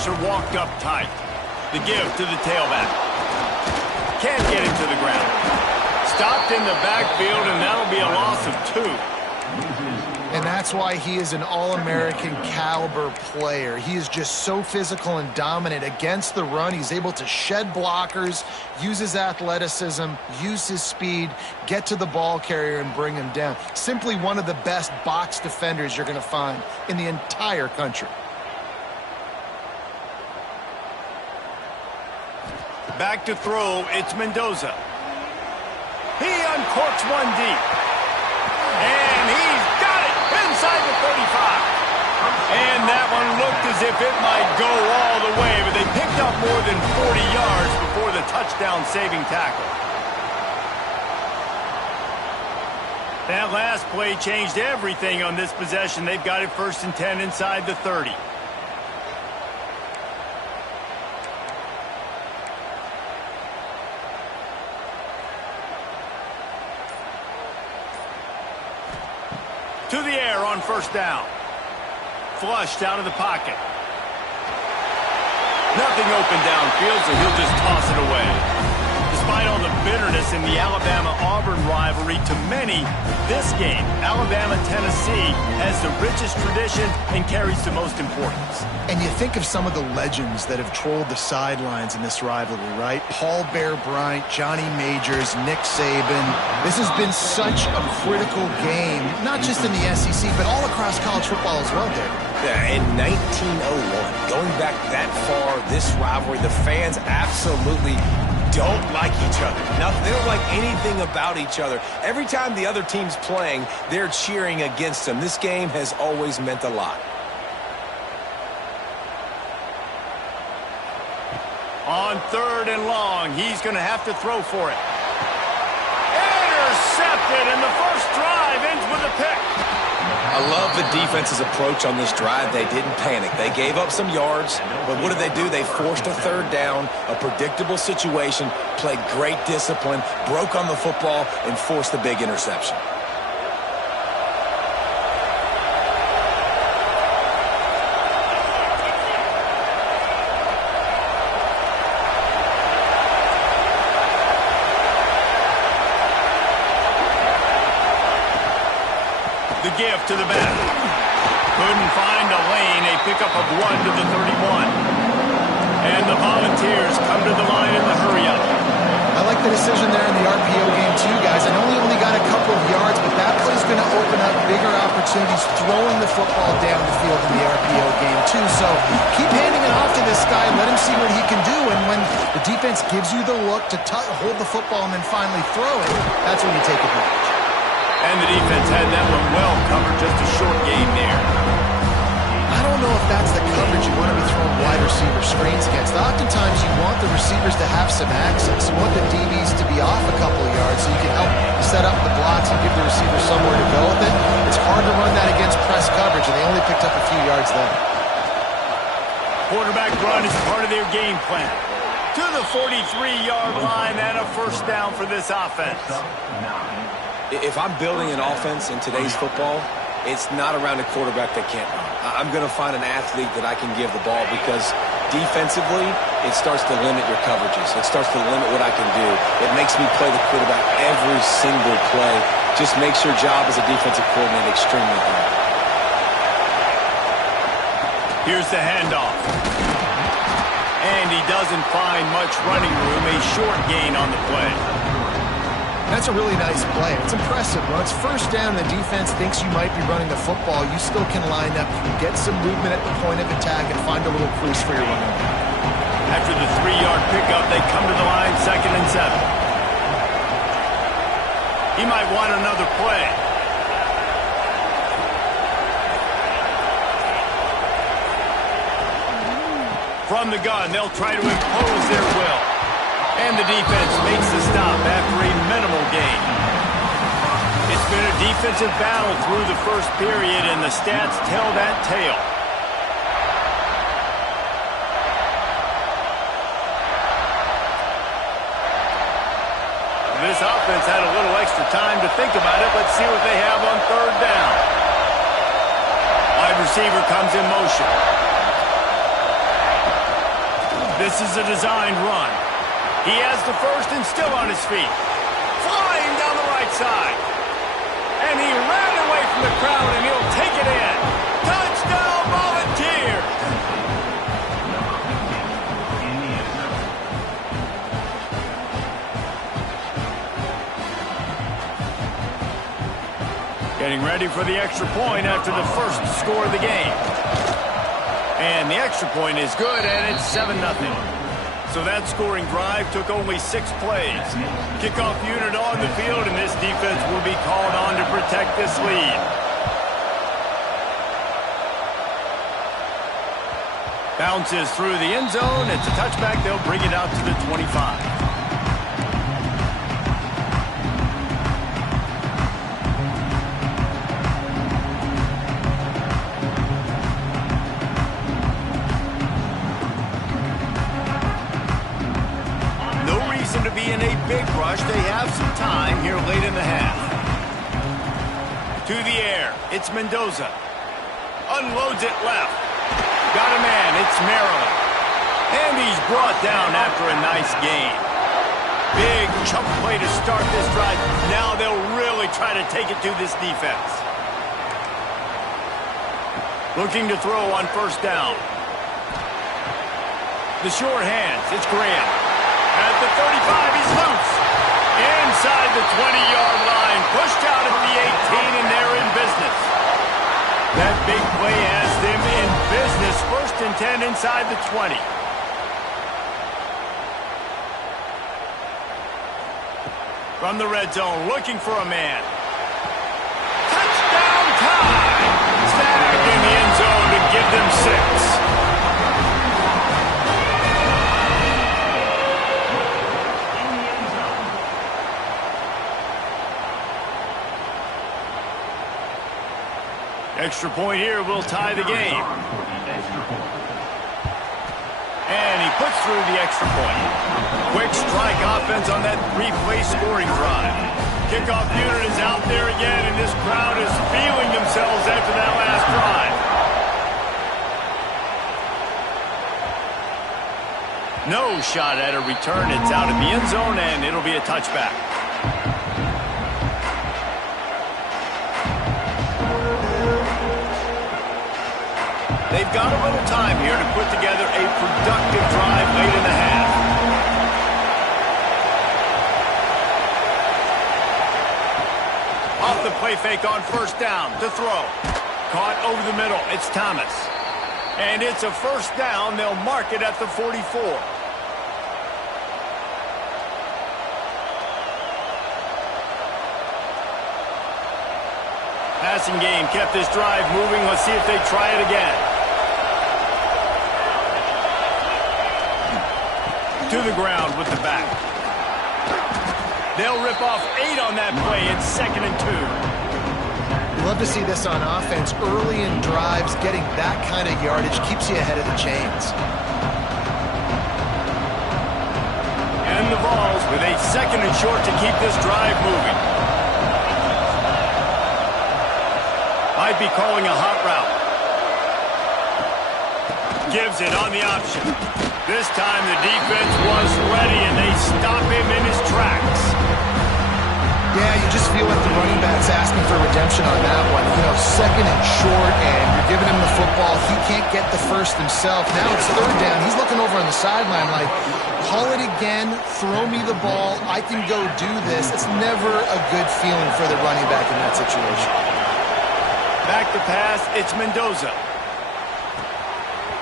receivers are walked up tight. The give to the tailback. Can't get him to the ground. Stopped in the backfield, and that'll be a loss of 2. And that's why he is an All-American caliber player. He is just so physical and dominant against the run. He's able to shed blockers, use his athleticism, use his speed, get to the ball carrier and bring him down. Simply one of the best box defenders you're going to find in the entire country. Back to throw, it's Mendoza. He uncorks one deep. And he's got it inside the 35. And that one looked as if it might go all the way, but they picked up more than 40 yards before the touchdown-saving tackle. That last play changed everything on this possession. They've got it 1st and 10 inside the 30. To the air on 1st down. Flushed out of the pocket. Nothing open downfield, so he'll just toss it away. Despite all the bitterness in the Alabama-Auburn rivalry, to many, this game, Alabama-Tennessee, has the richest tradition and carries the most importance. And you think of some of the legends that have trolled the sidelines in this rivalry, right? Paul Bear Bryant, Johnny Majors, Nick Saban. This has been such a critical game, not just in the SEC, but all across college football as well, David. Yeah, in 1901, going back that far, this rivalry, the fans absolutely don't like each other. They don't like anything about each other. Every time the other team's playing, they're cheering against them. This game has always meant a lot. On 3rd and long, he's going to have to throw for it. Intercepted, and the first drive ends with a pick. I love the defense's approach on this drive. They didn't panic. They gave up some yards, but what did they do? They forced a 3rd down, a predictable situation, played great discipline, broke on the football, and forced the big interception. The give to the back. Couldn't find a lane. A pickup of 1 to the 31. And the Volunteers come to the line in the hurry-up. I like the decision there in the RPO game too, guys. I know he only got a couple of yards, but that play's going to open up bigger opportunities throwing the football down the field in the RPO game too. So keep handing it off to this guy. Let him see what he can do. And when the defense gives you the look to hold the football and then finally throw it, that's when you take advantage. And the defense had that one well covered, just a short game there. I don't know if that's the coverage you want to be throwing wide receiver screens against. Oftentimes you want the receivers to have some access. You want the DBs to be off a couple of yards so you can help set up the blocks and give the receiver somewhere to go with it. It's hard to run that against press coverage, and they only picked up a few yards there. Quarterback run is part of their game plan. To the 43-yard line and a 1st down for this offense. If I'm building an offense in today's football, it's not around a quarterback that can't run. I'm going to find an athlete that I can give the ball because defensively, it starts to limit your coverages. It starts to limit what I can do. It makes me play the quarterback every single play. Just makes your job as a defensive coordinator extremely hard. Here's the handoff. And he doesn't find much running room. A short gain on the play. That's a really nice play. It's impressive. When it's 1st down and the defense thinks you might be running the football, you still can line up, get some movement at the point of attack, and find a little crease for your running back. After the 3-yard pickup, they come to the line 2nd and 7. He might want another play. From the gun, they'll try to impose their will. And the defense makes the stop after a minimal gain. It's been a defensive battle through the 1st period, and the stats tell that tale. This offense had a little extra time to think about it. Let's see what they have on 3rd down. Wide receiver comes in motion. This is a designed run. He has the first and still on his feet. Flying down the right side. And he ran away from the crowd, and he'll take it in. Touchdown, Volunteers! Getting ready for the extra point after the first score of the game. And the extra point is good, and it's 7-0. So that scoring drive took only 6 plays. Kickoff unit on the field, and this defense will be called on to protect this lead. Bounces through the end zone. It's a touchback. They'll bring it out to the 25. To be in a big rush. They have some time here late in the half. To the air. It's Mendoza. Unloads it left. Got a man. It's Maryland. And he's brought down after a nice gain. Big chunk play to start this drive. Now they'll really try to take it to this defense. Looking to throw on first down. The short hands. It's Graham. At the 35, he's loose. Inside the 20-yard line. Pushed out at the 18, and they're in business. That big play has them in business. 1st and 10 inside the 20. From the red zone, looking for a man. Touchdown time! Snagged in the end zone to give them 6. Extra point here will tie the game. And he puts through the extra point. Quick strike offense on that 3-play scoring drive. Kickoff unit is out there again, and this crowd is feeling themselves after that last drive. No shot at a return. It's out of the end zone, and it'll be a touchback. They've got a little time here to put together a productive drive late in the half. Off the play fake on first down to throw. Caught over the middle. It's Thomas. And it's a first down. They'll mark it at the 44. Passing game kept this drive moving. Let's see if they try it again. To the ground with the back. They'll rip off 8 on that play. It's 2nd and 2. You love to see this on offense. Early in drives, getting that kind of yardage keeps you ahead of the chains. And the Vols with a 2nd and short to keep this drive moving. Might be calling a hot route. Gives it on the option. This time the defense was ready, and they stop him in his tracks. Yeah, you just feel like the running back's asking for redemption on that one. You know, 2nd and short, and you're giving him the football. He can't get the first himself. Now it's 3rd down. He's looking over on the sideline like, call it again, throw me the ball, I can go do this. It's never a good feeling for the running back in that situation. Back to pass, it's Mendoza.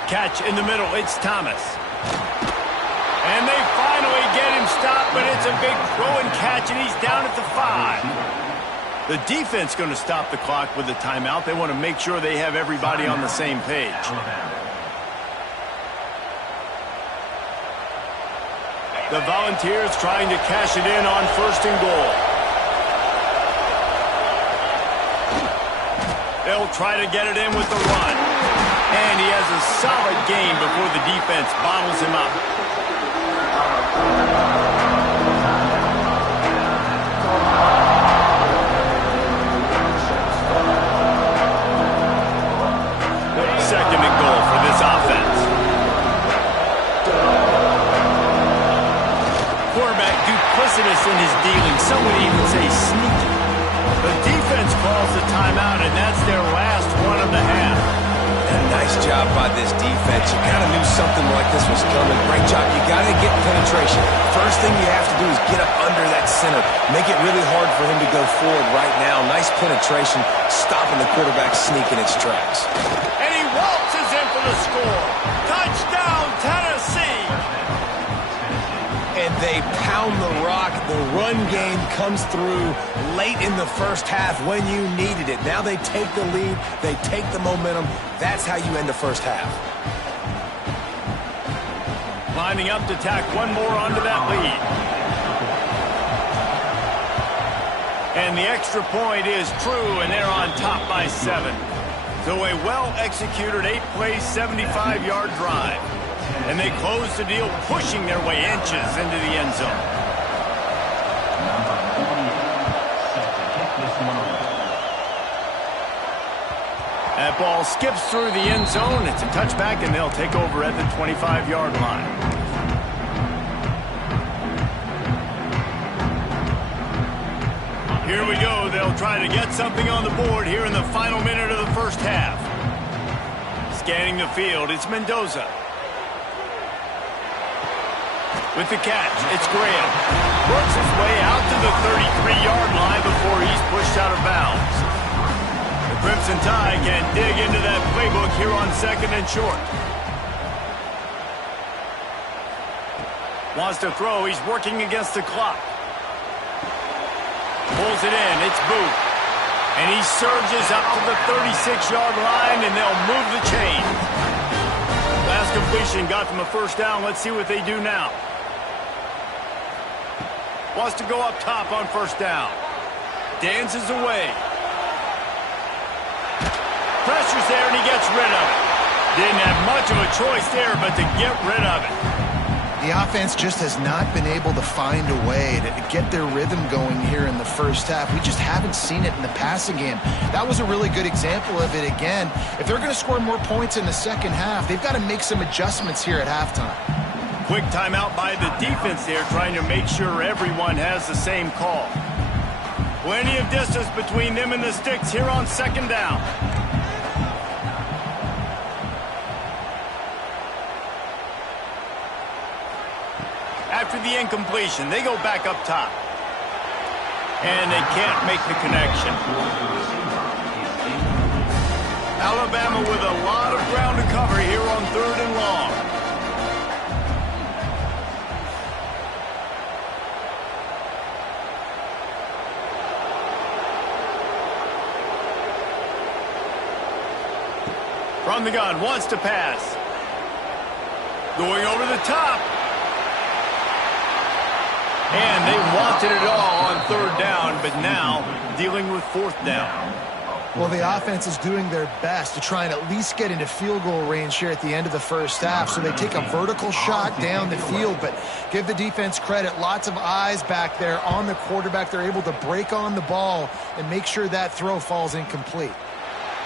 Catch in the middle, it's Thomas. And they finally get him stopped, but it's a big throw and catch, and he's down at the 5. The defense going to stop the clock with a timeout. They want to make sure they have everybody on the same page. The Volunteers trying to cash it in on 1st and goal. They'll try to get it in with the run. And he has a solid gain before the defense bottles him up. Second and goal for this offense. in his dealing. Some would even say sneaky. The defense calls the timeout, and that's their last one of the half. And nice job by this defense. You kind of knew something like this was coming. Great job. You got to get penetration. First thing you have to do is get up under that center. Make it really hard for him to go forward right now. Nice penetration, stopping the quarterback sneak in its tracks. And he waltzes in for the score. Touchdown, Tennessee! And they pound the rock. The run game comes through late in the first half when you needed it. Now they take the lead. They take the momentum. That's how you end the first half. Lining up to tack one more onto that lead. And the extra point is true, and they're on top by 7. So a well-executed 8-play, 75-yard drive. And they close the deal, pushing their way inches into the end zone. That ball skips through the end zone. It's a touchback, and they'll take over at the 25-yard line. Here we go. They'll try to get something on the board here in the final minute of the first half. Scanning the field, it's Mendoza. With the catch, it's Graham. Works his way out to the 33-yard line before he's pushed out of bounds. The Crimson Tide can dig into that playbook here on 2nd and short. Wants to throw, he's working against the clock. Pulls it in, it's Booth. And he surges up to the 36-yard line, and they'll move the chain. Last completion got them a first down. Let's see what they do now. Wants to go up top on first down. Dances away. Pressure's there, and he gets rid of it. Didn't have much of a choice there, but to get rid of it. The offense just has not been able to find a way to get their rhythm going here in the first half. We just haven't seen it in the passing game. That was a really good example of it again. If they're going to score more points in the second half, they've got to make some adjustments here at halftime. Quick timeout by the defense there, trying to make sure everyone has the same call. Plenty of distance between them and the sticks here on 2nd down. After the incompletion, they go back up top. And they can't make the connection. Alabama with a lot of ground to cover here on 3rd and long. From the gun, wants to pass. Going over the top. And they wanted it all on 3rd down, but now dealing with 4th down. Well, the offense is doing their best to try and at least get into field goal range here at the end of the first half. So they take a vertical shot down the field, but give the defense credit. Lots of eyes back there on the quarterback. They're able to break on the ball and make sure that throw falls incomplete.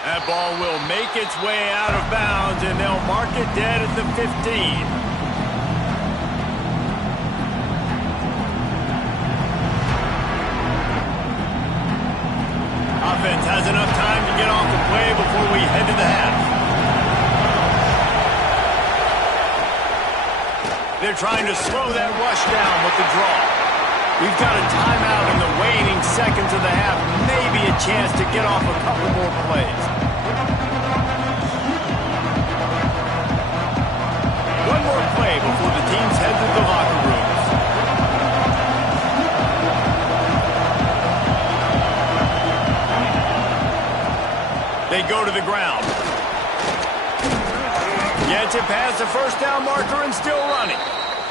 That ball will make its way out of bounds, and they'll mark it dead at the 15. Offense has enough time to get off the play before we head to the half. They're trying to slow that rush down with the draw. We've got a timeout in the waning seconds of the half. Maybe a chance to get off a couple more plays. One more play before the teams head to the locker rooms. They go to the ground. Gets it past the first down marker and still running.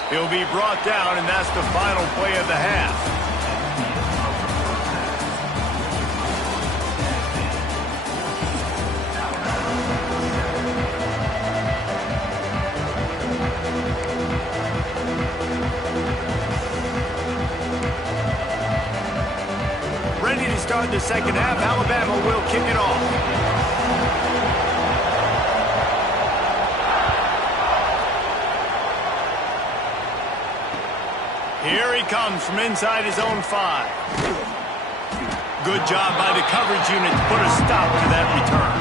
He'll be brought down, and that's the final play of the half. Ready to start the second half. Alabama will kick it off. Here he comes. comes from inside his own 5. Good job by the coverage unit to put a stop to that return.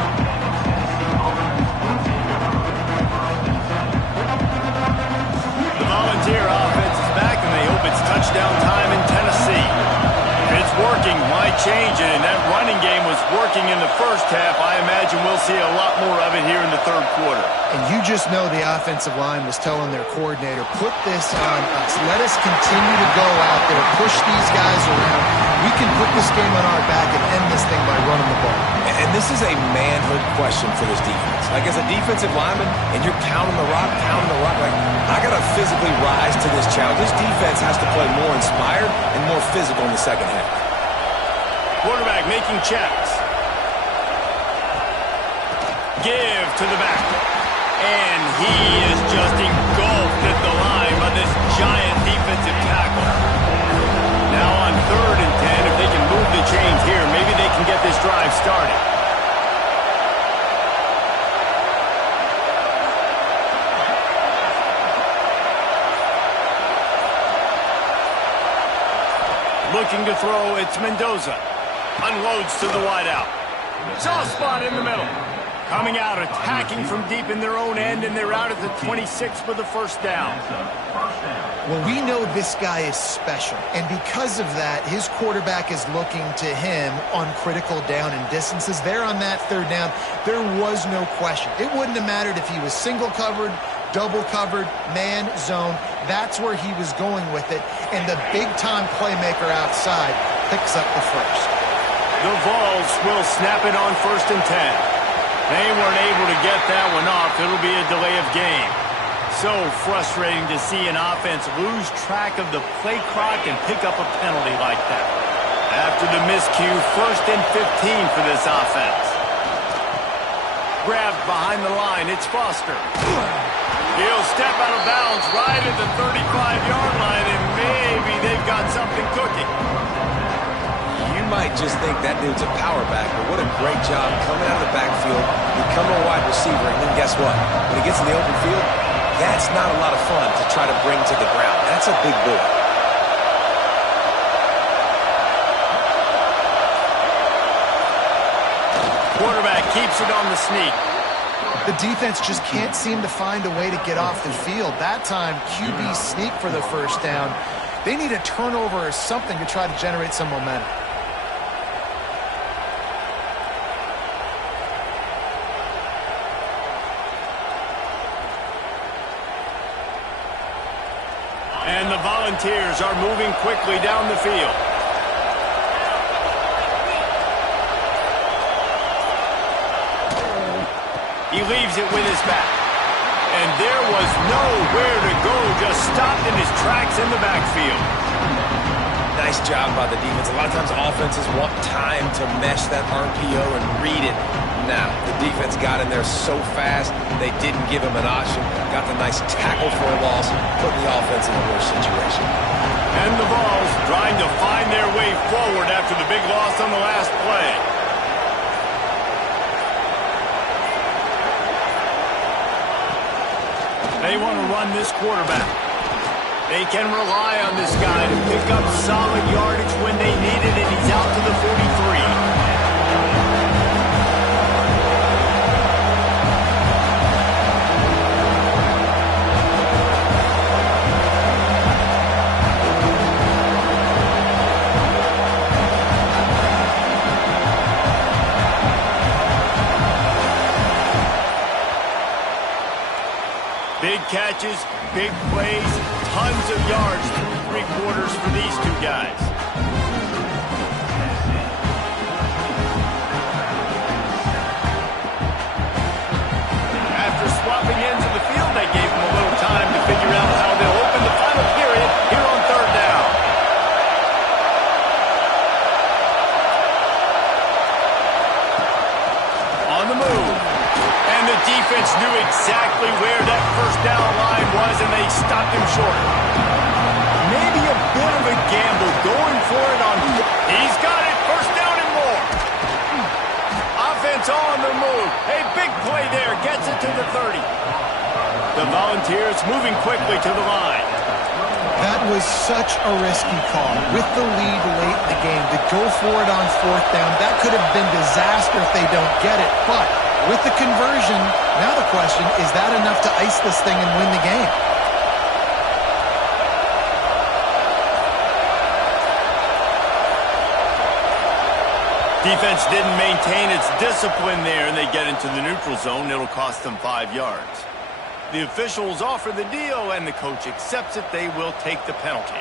The Volunteer offense is back, and they hope it's touchdown time in Tennessee. If it's working, why change it? And that running game was working in the first half. I imagine we'll see a lot more of it here in the third quarter. And you just know the offensive line was telling their coordinator, put this on us. Let us continue to go out there, push these guys around. We can put this game on our back and end this thing by running the ball. And this is a manhood question for this defense. Like, as a defensive lineman, and you're pounding the rock, like, I got to physically rise to this challenge. This defense has to play more inspired and more physical in the second half. Quarterback making checks. Give to the back. And he is just engulfed at the line by this giant defensive tackle. Now on 3rd and 10, if they can move the chains here, maybe they can get this drive started. Looking to throw, it's Mendoza. Unloads to the wideout. Soft spot in the middle. Coming out, attacking from deep in their own end, and they're out at the 26 for the first down. Well, we know this guy is special, and because of that, his quarterback is looking to him on critical down and distances. There on that 3rd down, there was no question. It wouldn't have mattered if he was single covered, double covered, man, zone. That's where he was going with it, and the big-time playmaker outside picks up the first. The Vols will snap it on 1st and 10. They weren't able to get that one off. It'll be a delay of game. So frustrating to see an offense lose track of the play clock and pick up a penalty like that. After the miscue, 1st and 15 for this offense. Grabbed behind the line, it's Foster. He'll step out of bounds right at the 35-yard line, and maybe they've got something cooking. You might just think that dude's a power back, but what a great job coming out of the backfield, becoming a wide receiver, and then guess what? When he gets in the open field, that's not a lot of fun to try to bring to the ground. That's a big boy. Quarterback keeps it on the sneak. The defense just can't seem to find a way to get off the field. That time, QB sneak for the first down. They need a turnover or something to try to generate some momentum. And the Volunteers are moving quickly down the field. He leaves it with his back. And there was nowhere to go, just stopped in his tracks in the backfield. Nice job by the defense. A lot of times offenses want time to mesh that RPO and read it. Now, the defense got in there so fast, they didn't give him an option. Got the nice tackle for a loss, putting the offense in a worse situation. And the Vols trying to find their way forward after the big loss on the last play. They want to run this quarterback. They can rely on this guy to pick up solid yardage when they need it, and he's out to the 43. Big catches, big plays, tons of yards through 3 quarters for these two guys. After swapping ends of the field, they gave them a little time to figure out how they'll open the final period here on 3rd down. On the move. And the defense knew exactly where that first down line was, and they stopped him short. Maybe a bit of a gamble going for it on... He's got it. First down and more. Offense on the move. A big play there. Gets it to the 30. The Volunteers moving quickly to the line. That was such a risky call. With the lead late in the game, to go for it on fourth down, that could have been disaster if they don't get it. But with the conversion, now the question, is that enough to ice this thing and win the game? Defense didn't maintain its discipline there, and they get into the neutral zone. It'll cost them 5 yards. The officials offer the deal, and the coach accepts it. They will take the penalty.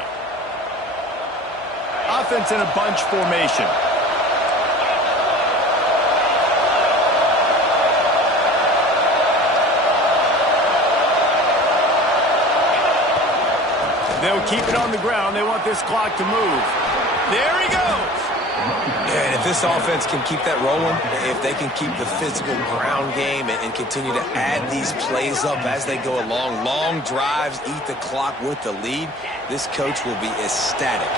Offense in a bunch formation. They'll keep it on the ground. They want this clock to move. There he goes. And if this offense can keep that rolling, if they can keep the physical ground game and continue to add these plays up as they go along, long drives, eat the clock with the lead, this coach will be ecstatic.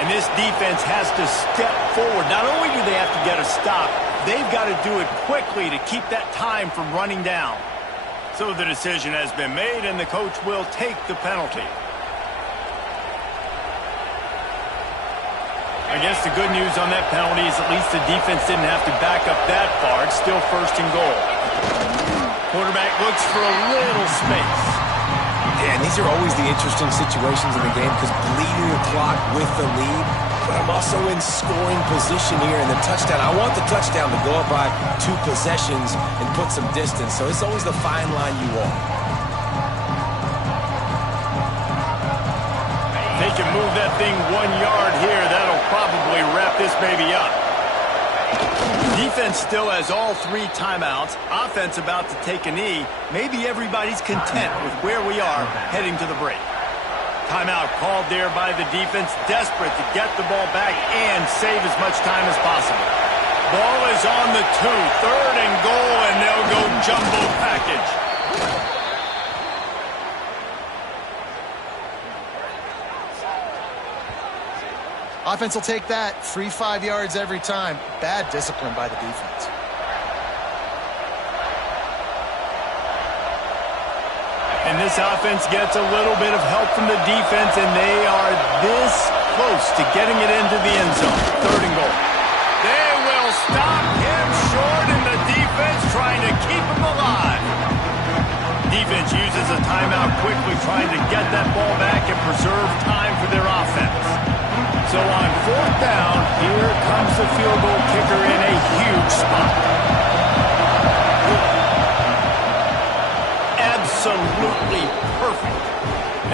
And this defense has to step forward. Not only do they have to get a stop, they've got to do it quickly to keep that time from running down. So the decision has been made, and the coach will take the penalty. I guess the good news on that penalty is at least the defense didn't have to back up that far. It's still 1st and goal. Quarterback looks for a little space. Yeah, and these are always the interesting situations in the game because bleeding the clock with the lead, but I'm also in scoring position here in the touchdown. I want the touchdown to go up by 2 possessions and put some distance, so it's always the fine line you walk. They can move that thing 1 yard here. That'll probably wrap this baby up. Defense still has all 3 timeouts. Offense about to take a knee. Maybe everybody's content with where we are heading to the break. Timeout called there by the defense, desperate to get the ball back and save as much time as possible. Ball is on the 2, 3rd and goal, and they'll go jumbo package. Offense will take that. Free 5 yards every time. Bad discipline by the defense. And this offense gets a little bit of help from the defense, and they are this close to getting it into the end zone. 3rd and goal. They will stop him short, and the defense trying to keep him alive. Defense uses a timeout quickly, trying to get that ball back and preserve time for their offense. So on 4th down, here comes the field goal kicker in a huge spot. Absolutely perfect.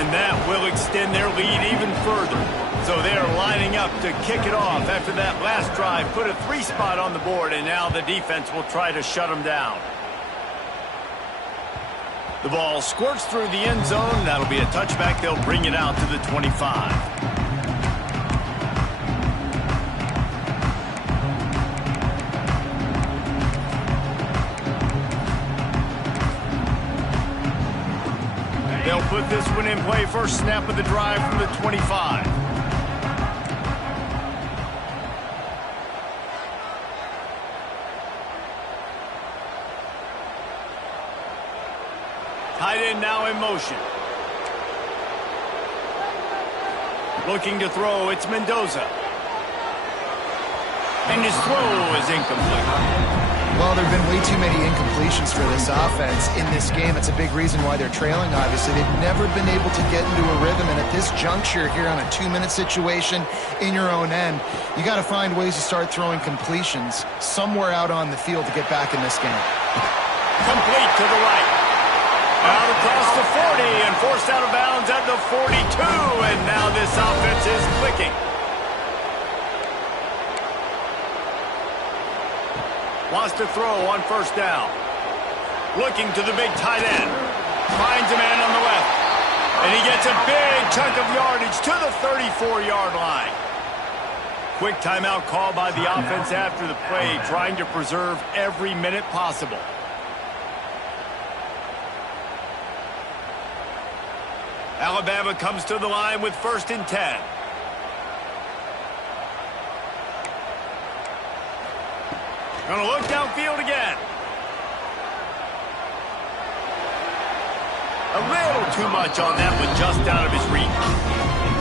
And that will extend their lead even further. So they're lining up to kick it off after that last drive. Put a 3 spot on the board, and now the defense will try to shut them down. The ball squirts through the end zone. That'll be a touchback. They'll bring it out to the 25. They'll put this one in play. First snap of the drive from the 25. Tight end now in motion. Looking to throw, it's Mendoza. And his throw is incomplete. Well, there have been way too many incompletions for this offense in this game. It's a big reason why they're trailing, obviously. They've never been able to get into a rhythm, and at this juncture here on a 2-minute situation in your own end, you got to find ways to start throwing completions somewhere out on the field to get back in this game. Complete to the right. Out across the 40 and forced out of bounds at the 42, and now this offense is clicking. Wants to throw on 1st down. Looking to the big tight end. Finds a man on the left. And he gets a big chunk of yardage to the 34-yard line. Quick timeout call by the offense after the play, trying to preserve every minute possible. Alabama comes to the line with 1st and 10. Going to look downfield again. A little too much on that, but just out of his reach.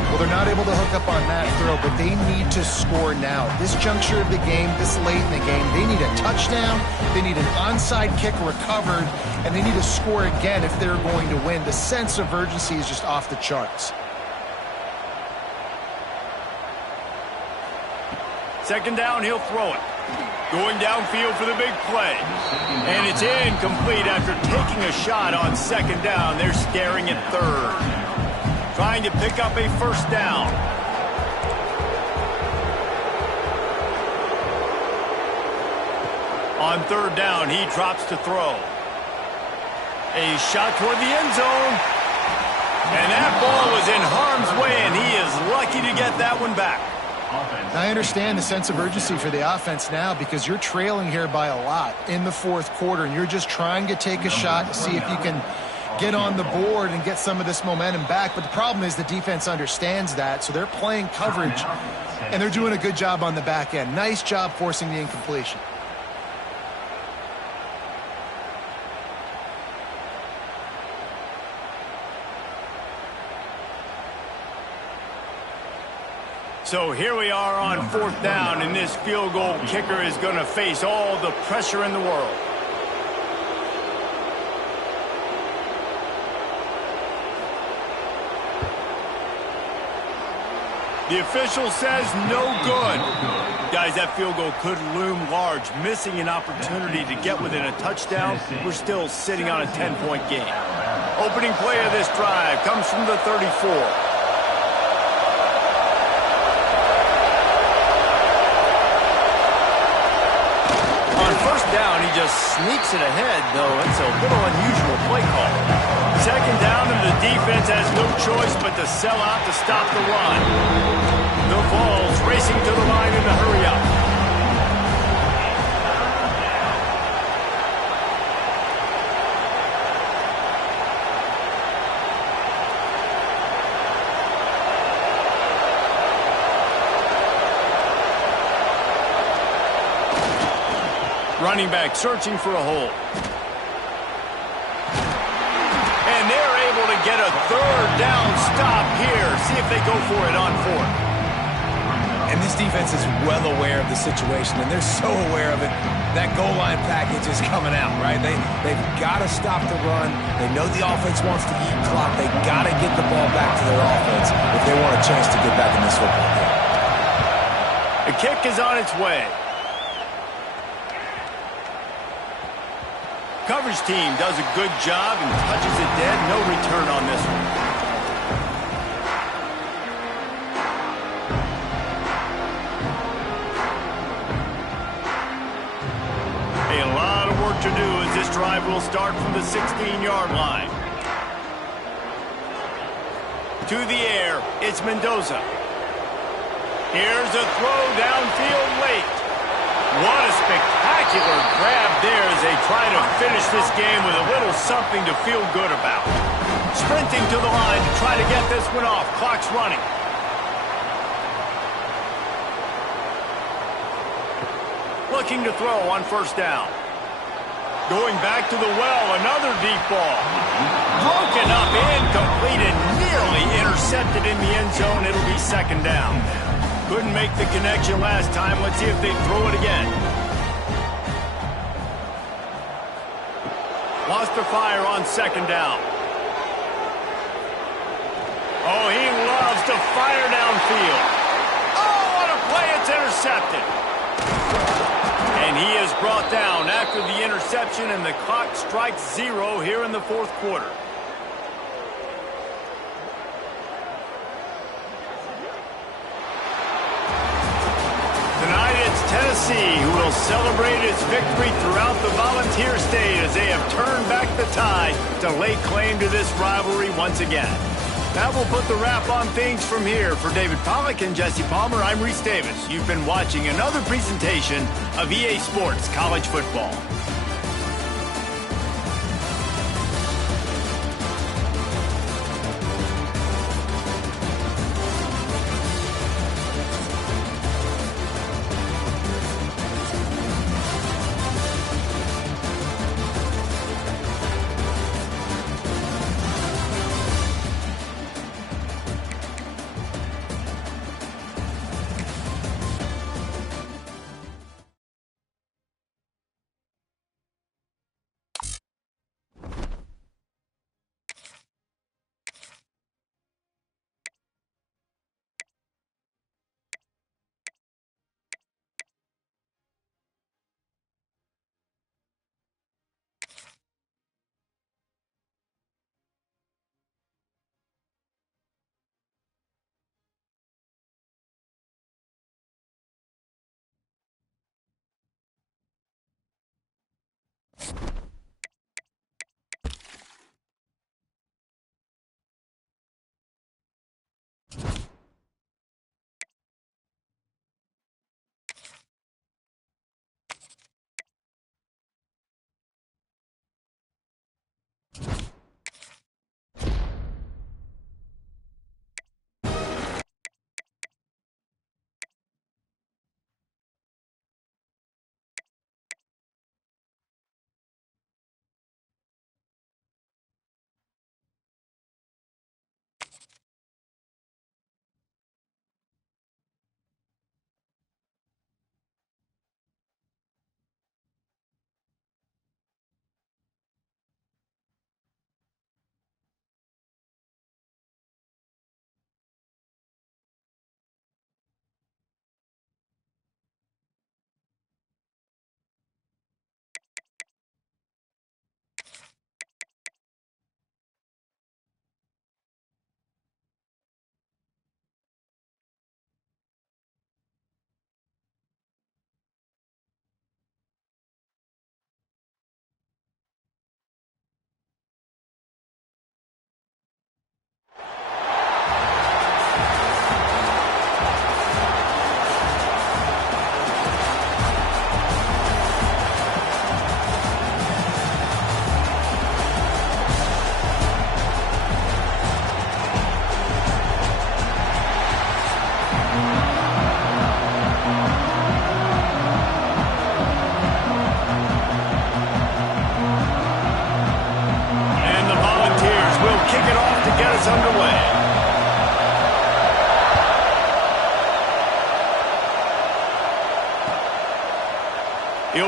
Well, they're not able to hook up on that throw, but they need to score now. This juncture of the game, this late in the game, they need a touchdown, they need an onside kick recovered, and they need to score again if they're going to win. The sense of urgency is just off the charts. Second down, he'll throw it. Going downfield for the big play. And it's incomplete after taking a shot on second down. They're staring at third. Trying to pick up a first down. On third down, he drops to throw. A shot toward the end zone. And that ball was in harm's way, and he is lucky to get that one back. I understand the sense of urgency for the offense now because you're trailing here by a lot in the fourth quarter, and you're just trying to take a shot to see if you can get on the board and get some of this momentum back. But the problem is the defense understands that, so they're playing coverage, and they're doing a good job on the back end. Nice job forcing the incompletion. So here we are on fourth down, and this field goal kicker is going to face all the pressure in the world. The official says no good. Guys, that field goal could loom large. Missing an opportunity to get within a touchdown. We're still sitting on a 10-point game. Opening play of this drive comes from the 34. On first down, he just sneaks it ahead, though it's a little unusual play call. Second down, and the defense has no choice but to sell out to stop the run. The Vols racing to the line in the hurry up. Running back searching for a hole. And they're able to get a third down stop here. See if they go for it on fourth. And this defense is well aware of the situation, and they're so aware of it. That goal line package is coming out, right? They've got to stop the run. They know the offense wants to eat clock. They got to get the ball back to their offense if they want a chance to get back in this football game. The kick is on its way. Coverage team does a good job and touches it dead. No return on this one. A lot of work to do as this drive will start from the 16-yard line. To the air, it's Mendoza. Here's a throw downfield late. What a spectacular grab there as they try to finish this game with a little something to feel good about. Sprinting to the line to try to get this one off. Clock's running. Looking to throw on first down. Going back to the well, another deep ball. Broken up, incomplete, and nearly intercepted in the end zone. It'll be second down. Couldn't make the connection last time. Let's see if they throw it again. Lost the fire on second down. Oh, he loves to fire downfield. Oh, what a play. It's intercepted. And he is brought down after the interception, and the clock strikes 0 here in the fourth quarter. Tonight it's Tennessee who will celebrate its victory throughout the Volunteer State as they have turned back the tide to lay claim to this rivalry once again. That will put the wrap on things from here. For David Pollack and Jesse Palmer, I'm Reese Davis. You've been watching another presentation of EA Sports College Football.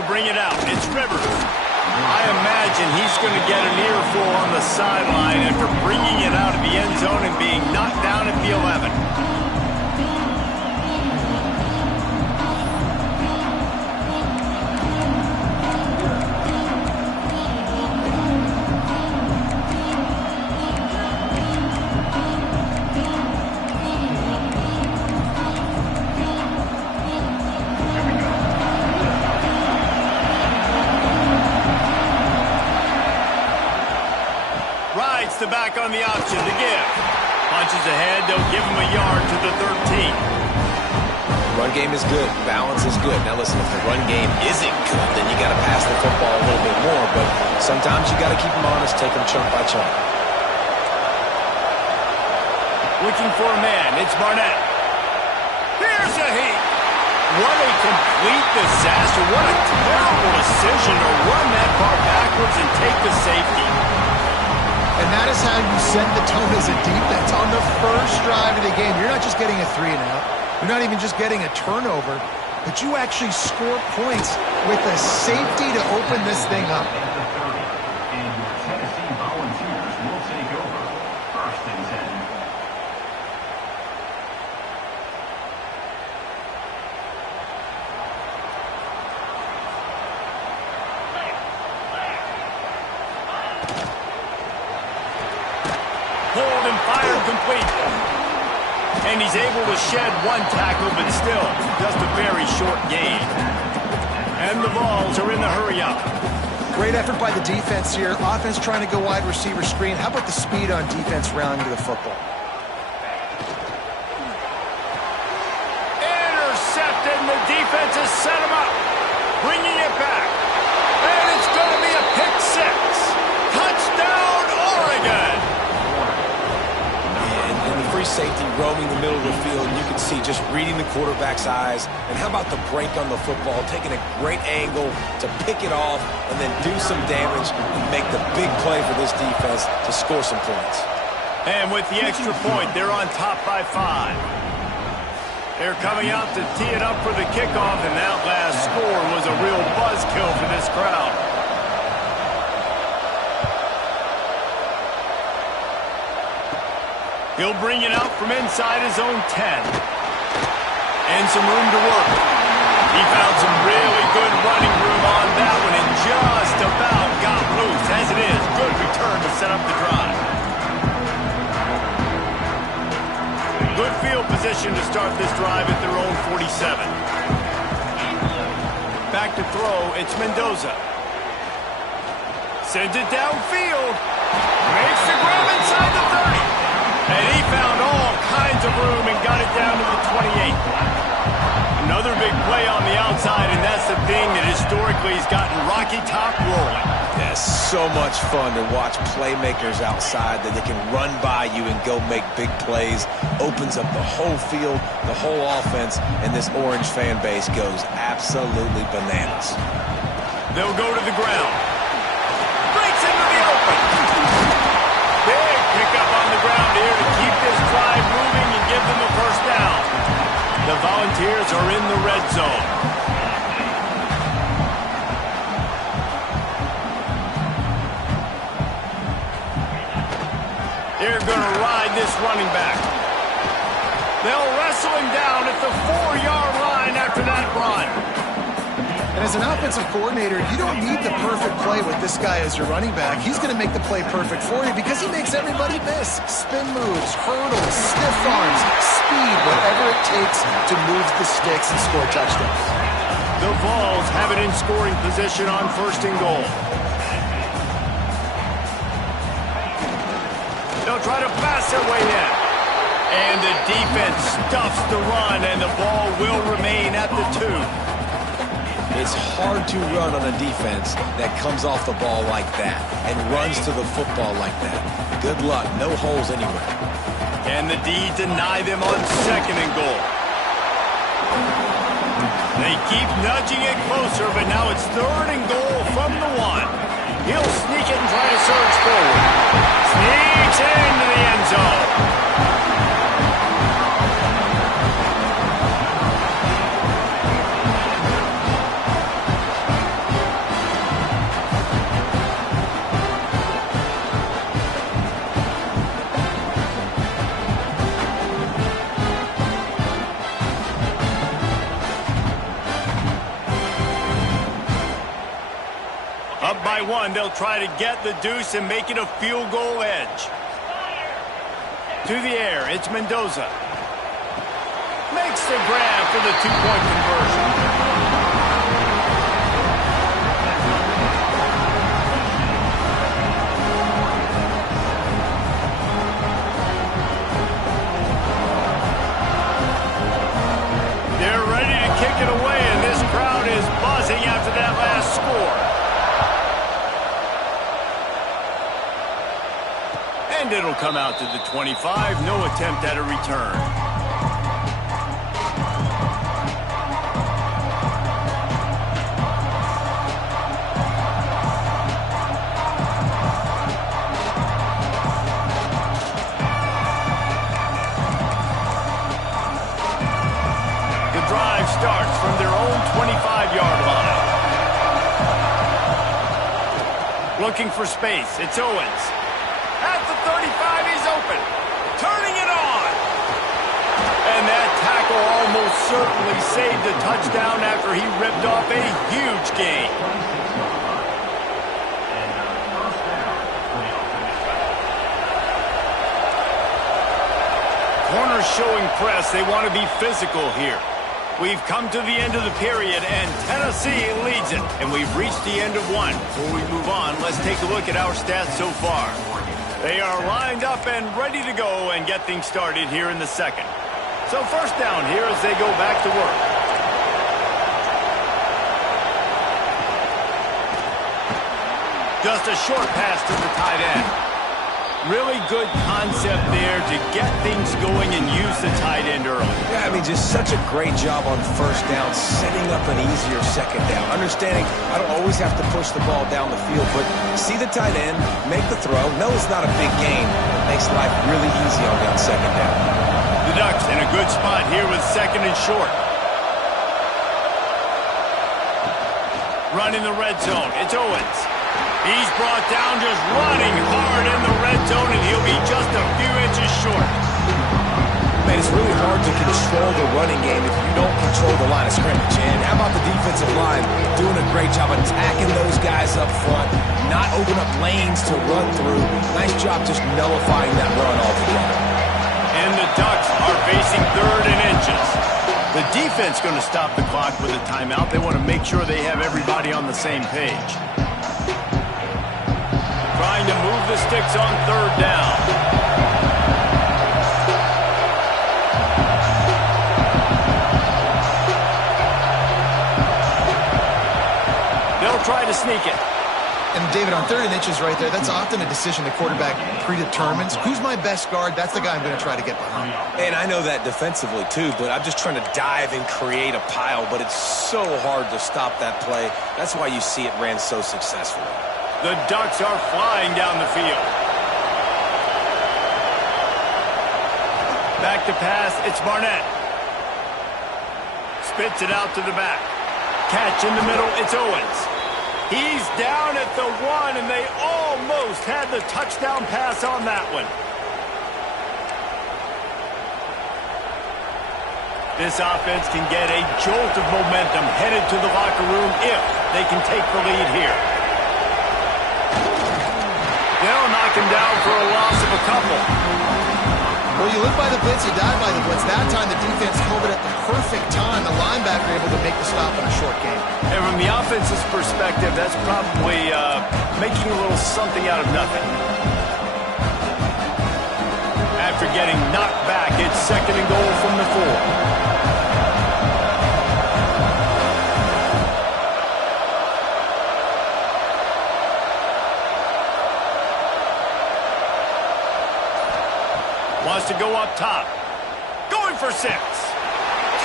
bring it out. It's Rivers. I imagine he's going to get an earful on the sideline after bringing it out of the end zone and being knocked down at the 11. The back on the option to give. Punches ahead, they'll give him a yard to the 13. Run game is good. Balance is good. Now listen, if the run game isn't good, then you got to pass the football a little bit more. But sometimes you got to keep them honest, take them chunk by chunk. Looking for a man. It's Barnett. Here's a heat. What a complete disaster. What a terrible decision to run that far backwards and take the safety. And that is how you set the tone as a defense. On the first drive of the game, you're not just getting a 3-and-out. You're not even just getting a turnover, but you actually score points with a safety to open this thing up. And your Tennessee Volunteers will take over 1st and 10. Hold and fire complete. And he's able to shed one tackle, but still just a very short gain. And the Vols are in the hurry-up. Great effort by the defense here. Offense trying to go wide receiver screen. How about the speed on defense rounding to the football? Intercepted, and the defense has set him up. Bringing it back. And it's going to be a pick six. Touchdown, Oregon. And the free safety roaming the middle of the field, and you can see just reading the quarterback's eyes. And how about the break on the football, taking a great angle to pick it off and then do some damage and make the big play for this defense to score some points. And with the extra point, they're on top by 5. They're coming out to tee it up for the kickoff, and that last score was a real buzzkill for this crowd. He'll bring it out from inside his own 10. And some room to work. He found some really good running room on that one and just about got loose. As it is, good return to set up the drive. Good field position to start this drive at their own 47. Back to throw, it's Mendoza. Sends it downfield. Makes the grab inside the 30. And he found all kinds of room and got it down to the 28. Another big play on the outside, and that's the thing that historically has gotten Rocky Top rolling. Yeah, so much fun to watch playmakers outside that they can run by you and go make big plays. Opens up the whole field, the whole offense, and this Orange fan base goes absolutely bananas. They'll go to the ground. Breaks into the open. Big pickup on the ground here to keep this drive moving and give them a first down. The Volunteers are in the red zone. They're going to ride this running back. They'll wrestle him down at the 4-yard line after that run. And as an offensive coordinator, you don't need the perfect play with this guy as your running back. He's going to make the play perfect for you because he makes everybody miss. Spin moves, hurdles, stiff arms, speed, whatever it takes to move the sticks and score touchdowns. The Vols have it in scoring position on 1st and goal. They'll try to pass their way in. And the defense stuffs the run, and the ball will remain at the 2. It's hard to run on a defense that comes off the ball like that and runs to the football like that. Good luck. No holes anywhere. Can the D deny them on 2nd and goal? They keep nudging it closer, but now it's 3rd and goal from the 1. He'll sneak it and try to surge forward. Sneaks into the end zone. Up by one, they'll try to get the deuce and make it a field goal edge. To the air, it's Mendoza. Makes the grab for the two-point conversion. Kick it away, and this crowd is buzzing after that last score. And it'll come out to the 25. No attempt at a return. Starts from their own 25-yard line. Looking for space. It's Owens. At the 35, he's open. Turning it on. And that tackle almost certainly saved a touchdown after he ripped off a huge gain. Corners showing press. They want to be physical here. We've come to the end of the period, and Tennessee leads it. And we've reached the end of one. Before we move on, let's take a look at our stats so far. They are lined up and ready to go and get things started here in the second. So first down here as they go back to work. Just a short pass to the tight end. Really good concept there to get things going and use the tight end early. Yeah, I mean, just such a great job on first down, setting up an easier second down. Understanding I don't always have to push the ball down the field, but see the tight end, make the throw. No, it's not a big gain. It makes life really easy on second down. The Ducks in a good spot here with second and short. Running the red zone. It's Owens. He's brought down just running hard in the red zone, and he'll be just a few inches short. Man, it's really hard to control the running game if you don't control the line of scrimmage. And how about the defensive line doing a great job attacking those guys up front, not open up lanes to run through. Nice job just nullifying that run altogether. And the Ducks are facing third and inches. The defense going to stop the clock with a timeout. They want to make sure they have everybody on the same page. Trying to move the sticks on third down. They'll try to sneak it. And David, on third and inches right there, that's often a decision the quarterback predetermines. Who's my best guard? That's the guy I'm going to try to get behind. And I know that defensively too, but I'm just trying to dive and create a pile, but it's so hard to stop that play. That's why you see it ran so successfully. The Ducks are flying down the field. Back to pass, it's Barnett. Spits it out to the back. Catch in the middle, it's Owens. He's down at the one, and they almost had the touchdown pass on that one. This offense can get a jolt of momentum headed to the locker room if they can take the lead here. They'll knock him down for a loss of a couple. Well, you live by the blitz, you die by the blitz. That time the defense called it at the perfect time. The linebacker able to make the stop in a short game. And from the offense's perspective, that's probably making a little something out of nothing. After getting knocked back, it's second and goal from the 4. Wants to go up top. Going for 6.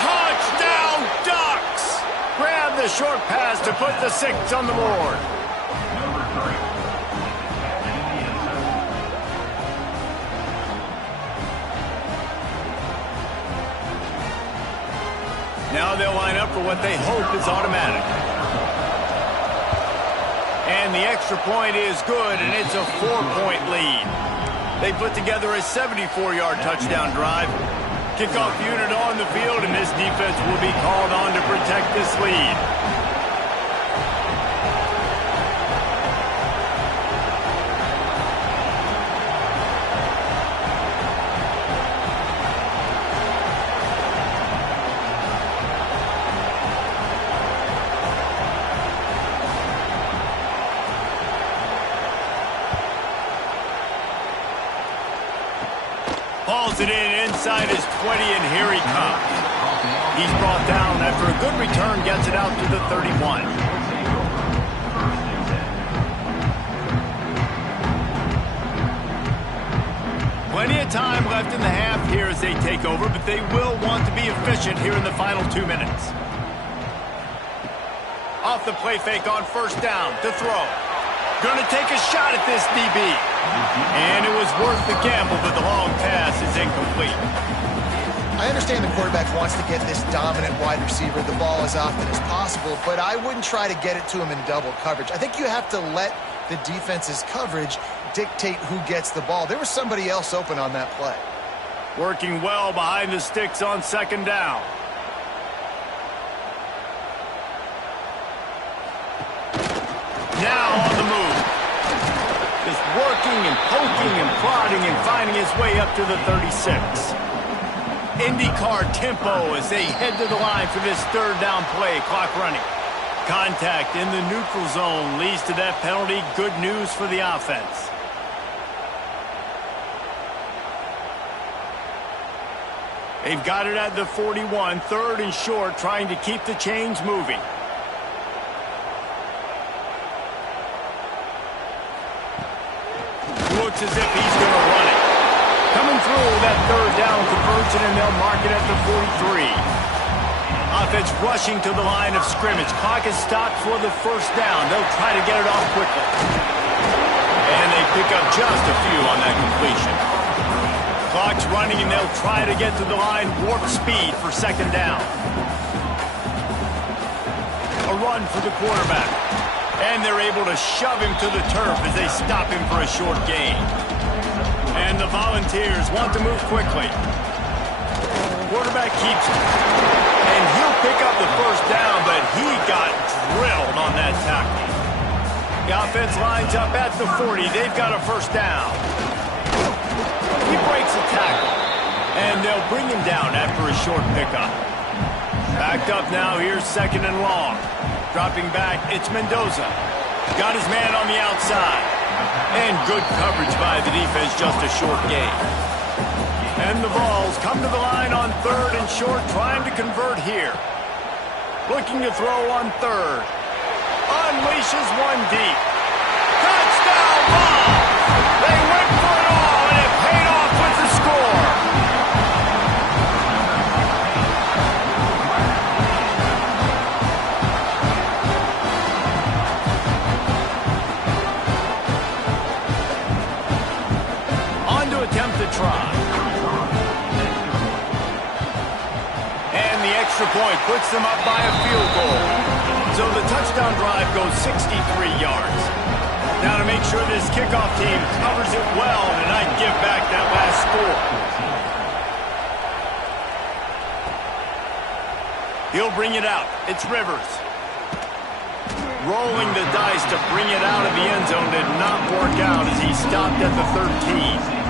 Touchdown, Ducks! Grab the short pass to put the 6 on the board. Number 3. Now they'll line up for what they hope is automatic. And the extra point is good, and it's a 4-point lead. They put together a 74-yard touchdown drive. Kickoff unit on the field, and this defense will be called on to protect this lead. Dials it in inside his 20, and here he comes. He's brought down after a good return, gets it out to the 31. Plenty of time left in the half here as they take over, but they will want to be efficient here in the final 2 minutes. Off the play fake on first down to throw. Going to take a shot at this DB. And it was worth the gamble, but the long pass is incomplete. I understand the quarterback wants to get this dominant wide receiver the ball as often as possible, but I wouldn't try to get it to him in double coverage. I think you have to let the defense's coverage dictate who gets the ball. There was somebody else open on that play. Working well behind the sticks on second down. Now on the move. Just working and poking and prodding and finding his way up to the 36. IndyCar tempo as they head to the line for this third down play. Clock running. Contact in the neutral zone leads to that penalty. Good news for the offense. They've got it at the 41, third and short, trying to keep the chains moving. Looks as if he's going to run it. Coming through that third down conversion, and they'll mark it at the 43. Offense rushing to the line of scrimmage. Clock is stopped for the first down. They'll try to get it off quickly. And they pick up just a few on that completion. Clock's running, and they'll try to get to the line warp speed for second down. A run for the quarterback. And they're able to shove him to the turf as they stop him for a short gain. And the Volunteers want to move quickly. Quarterback keeps it. And he'll pick up the first down, but he got drilled on that tackle. The offense lines up at the 40. They've got a first down. He breaks a tackle. And they'll bring him down after a short pickup. Backed up now, here's second and long. Dropping back, it's Mendoza. Got his man on the outside. And good coverage by the defense, just a short gain. And the Vols come to the line on third and short, trying to convert here. Looking to throw on third. Unleashes one deep. Touchdown Vols! They went for it all, and it paid off with the score. Attempt to try. And the extra point puts them up by a field goal. So the touchdown drive goes 63 yards. Now to make sure this kickoff team covers it well tonight, give back that last score. He'll bring it out. It's Rivers. Rolling the dice to bring it out of the end zone did not work out as he stopped at the 13.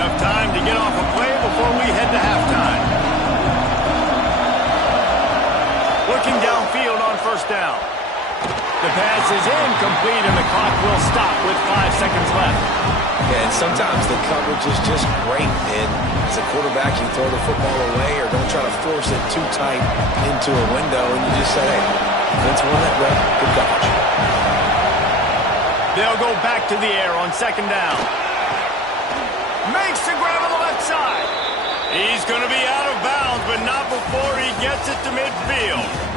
Enough time to get off a play before we head to halftime. Looking downfield on first down. The pass is incomplete, and the clock will stop with 5 seconds left. Yeah, and sometimes the coverage is just great. And as a quarterback, you throw the football away or don't try to force it too tight into a window, and you just say, hey, let's win that rep. Good coverage. They'll go back to the air on second down. Makes the grab on the left side. He's going to be out of bounds, but not before he gets it to midfield.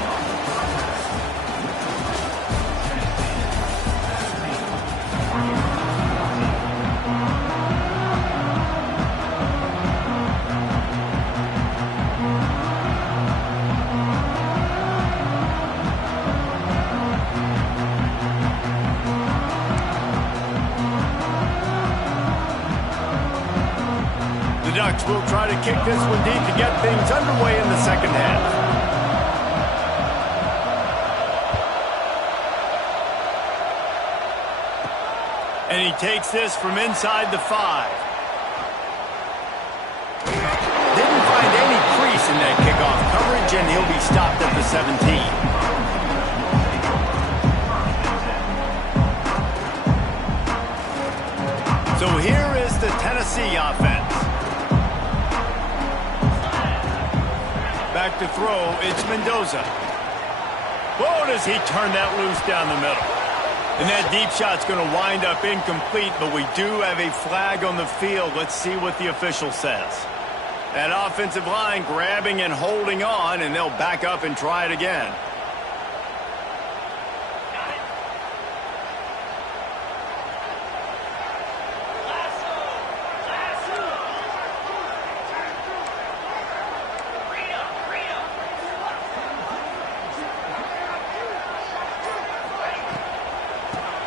Ducks will try to kick this one deep to get things underway in the second half. And he takes this from inside the 5. Didn't find any crease in that kickoff coverage, and he'll be stopped at the 17. So here is the Tennessee offense. Back to throw, it's Mendoza. Whoa, does he turn that loose down the middle. And that deep shot's going to wind up incomplete, but we do have a flag on the field. Let's see what the official says. That offensive line grabbing and holding on, and they'll back up and try it again.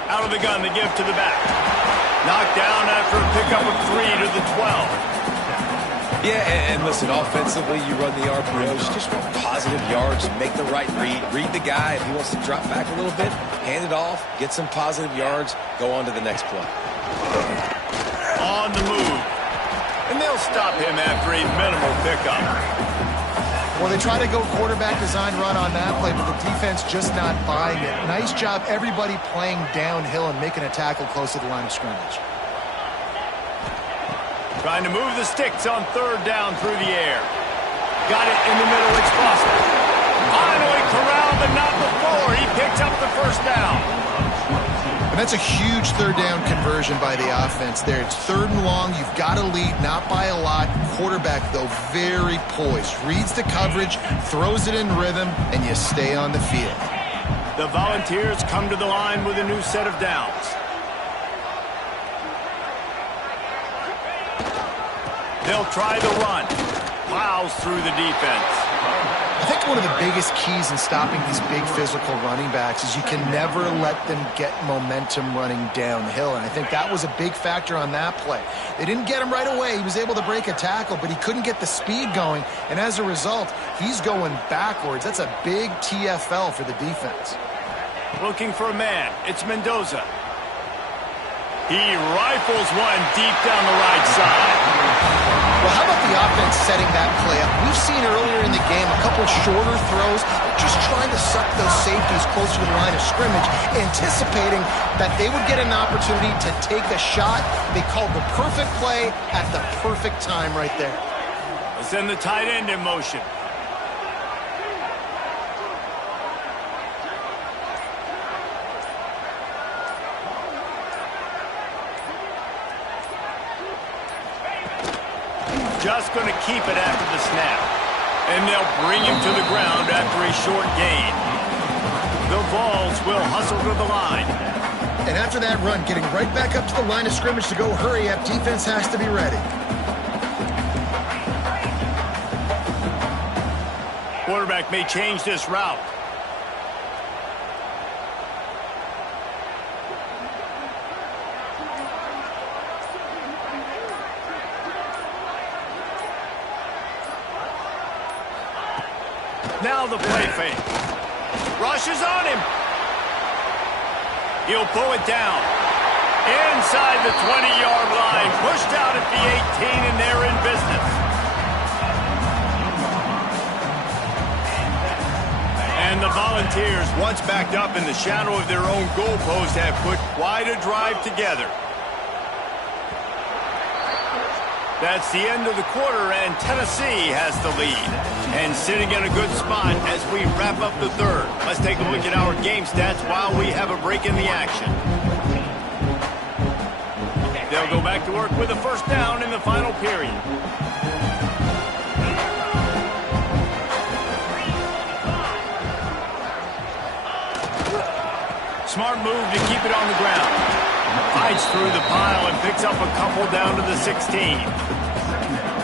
Out of the gun, the give to the back. Knocked down after a pickup of 3 to the 12. Yeah, and listen, offensively, you run the RPOs. You just want positive yards, make the right read. Read the guy. If he wants to drop back a little bit, hand it off, get some positive yards, go on to the next play. On the move. And they'll stop him after a minimal pickup. Well, they try to go quarterback design run on that play, but the defense just not buying it. Nice job, everybody playing downhill and making a tackle close to the line of scrimmage. Trying to move the sticks on third down through the air. Got it in the middle, it's Foster. Finally corralled, but not before. He picks up the first down. And that's a huge third down conversion by the offense there. It's 3rd and long. You've got to lead, not by a lot. Quarterback, though, very poised. Reads the coverage, throws it in rhythm, and you stay on the field. The Volunteers come to the line with a new set of downs. They'll try the run. Plows through the defense. I think one of the biggest keys in stopping these big physical running backs is you can never let them get momentum running downhill, and I think that was a big factor on that play. They didn't get him right away. He was able to break a tackle, but he couldn't get the speed going, and as a result, he's going backwards. That's a big TFL for the defense. Looking for a man. It's Mendoza. He rifles one deep down the right side. Well, how about the offense setting that play up? We've seen earlier in the game a couple shorter throws, just trying to suck those safeties closer to the line of scrimmage, anticipating that they would get an opportunity to take a shot. They called the perfect play at the perfect time right there. Let's send the tight end in motion. Just going to keep it after the snap. And they'll bring him to the ground after a short gain. The Vols will hustle to the line. And after that run, getting right back up to the line of scrimmage to go hurry up, defense has to be ready. Quarterback may change this route. Now the play fake. Rushes on him. He'll pull it down. Inside the 20-yard line. Pushed out at the 18, and they're in business. And the Volunteers, once backed up in the shadow of their own goalpost, have put quite a drive together. That's the end of the quarter, and Tennessee has the lead. And sitting in a good spot as we wrap up the third. Let's take a look at our game stats while we have a break in the action. They'll go back to work with a first down in the final period. Smart move to keep it on the ground. Fights through the pile and picks up a couple down to the 16.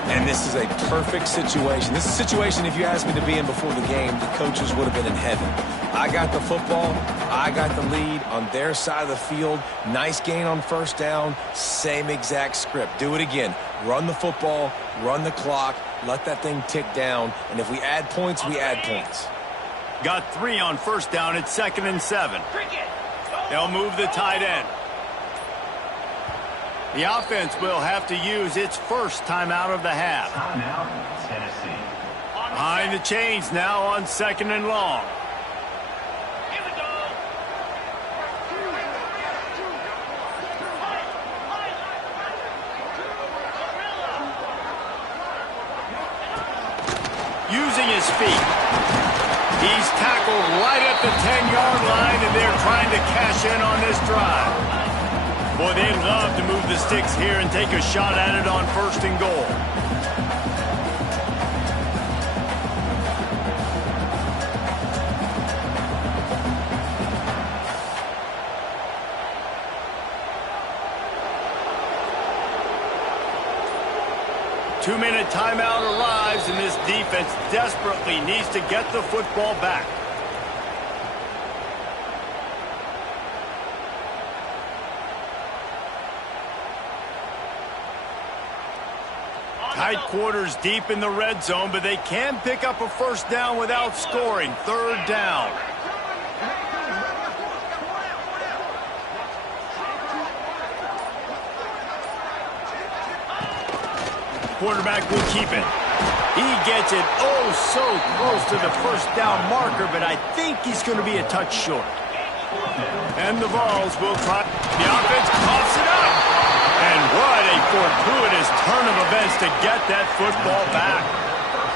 And this is a perfect situation. This is a situation, if you asked me to be in before the game, the coaches would have been in heaven. I got the football. I got the lead on their side of the field. Nice gain on first down. Same exact script. Do it again. Run the football. Run the clock. Let that thing tick down. And if we add points, we add points. Got 3 on first down at 2nd and 7. They'll move the tight end. The offense will have to use its first timeout of the half. Timeout, Tennessee. Behind the chains now on 2nd and long. his feet. He's tackled right at the 10-yard line, and they're trying to cash in on this drive. Boy, they'd love to move the sticks here and take a shot at it on 1st and goal. Two-minute timeout arrives, and this defense desperately needs to get the football back. Tight quarters deep in the red zone, but they can pick up a 1st down without scoring. 3rd down. Quarterback will keep it. He gets it oh so close to the 1st down marker, but I think he's going to be a touch short. And the Vols will try. The offense coughs it up. And what a fortuitous turn of events to get that football back.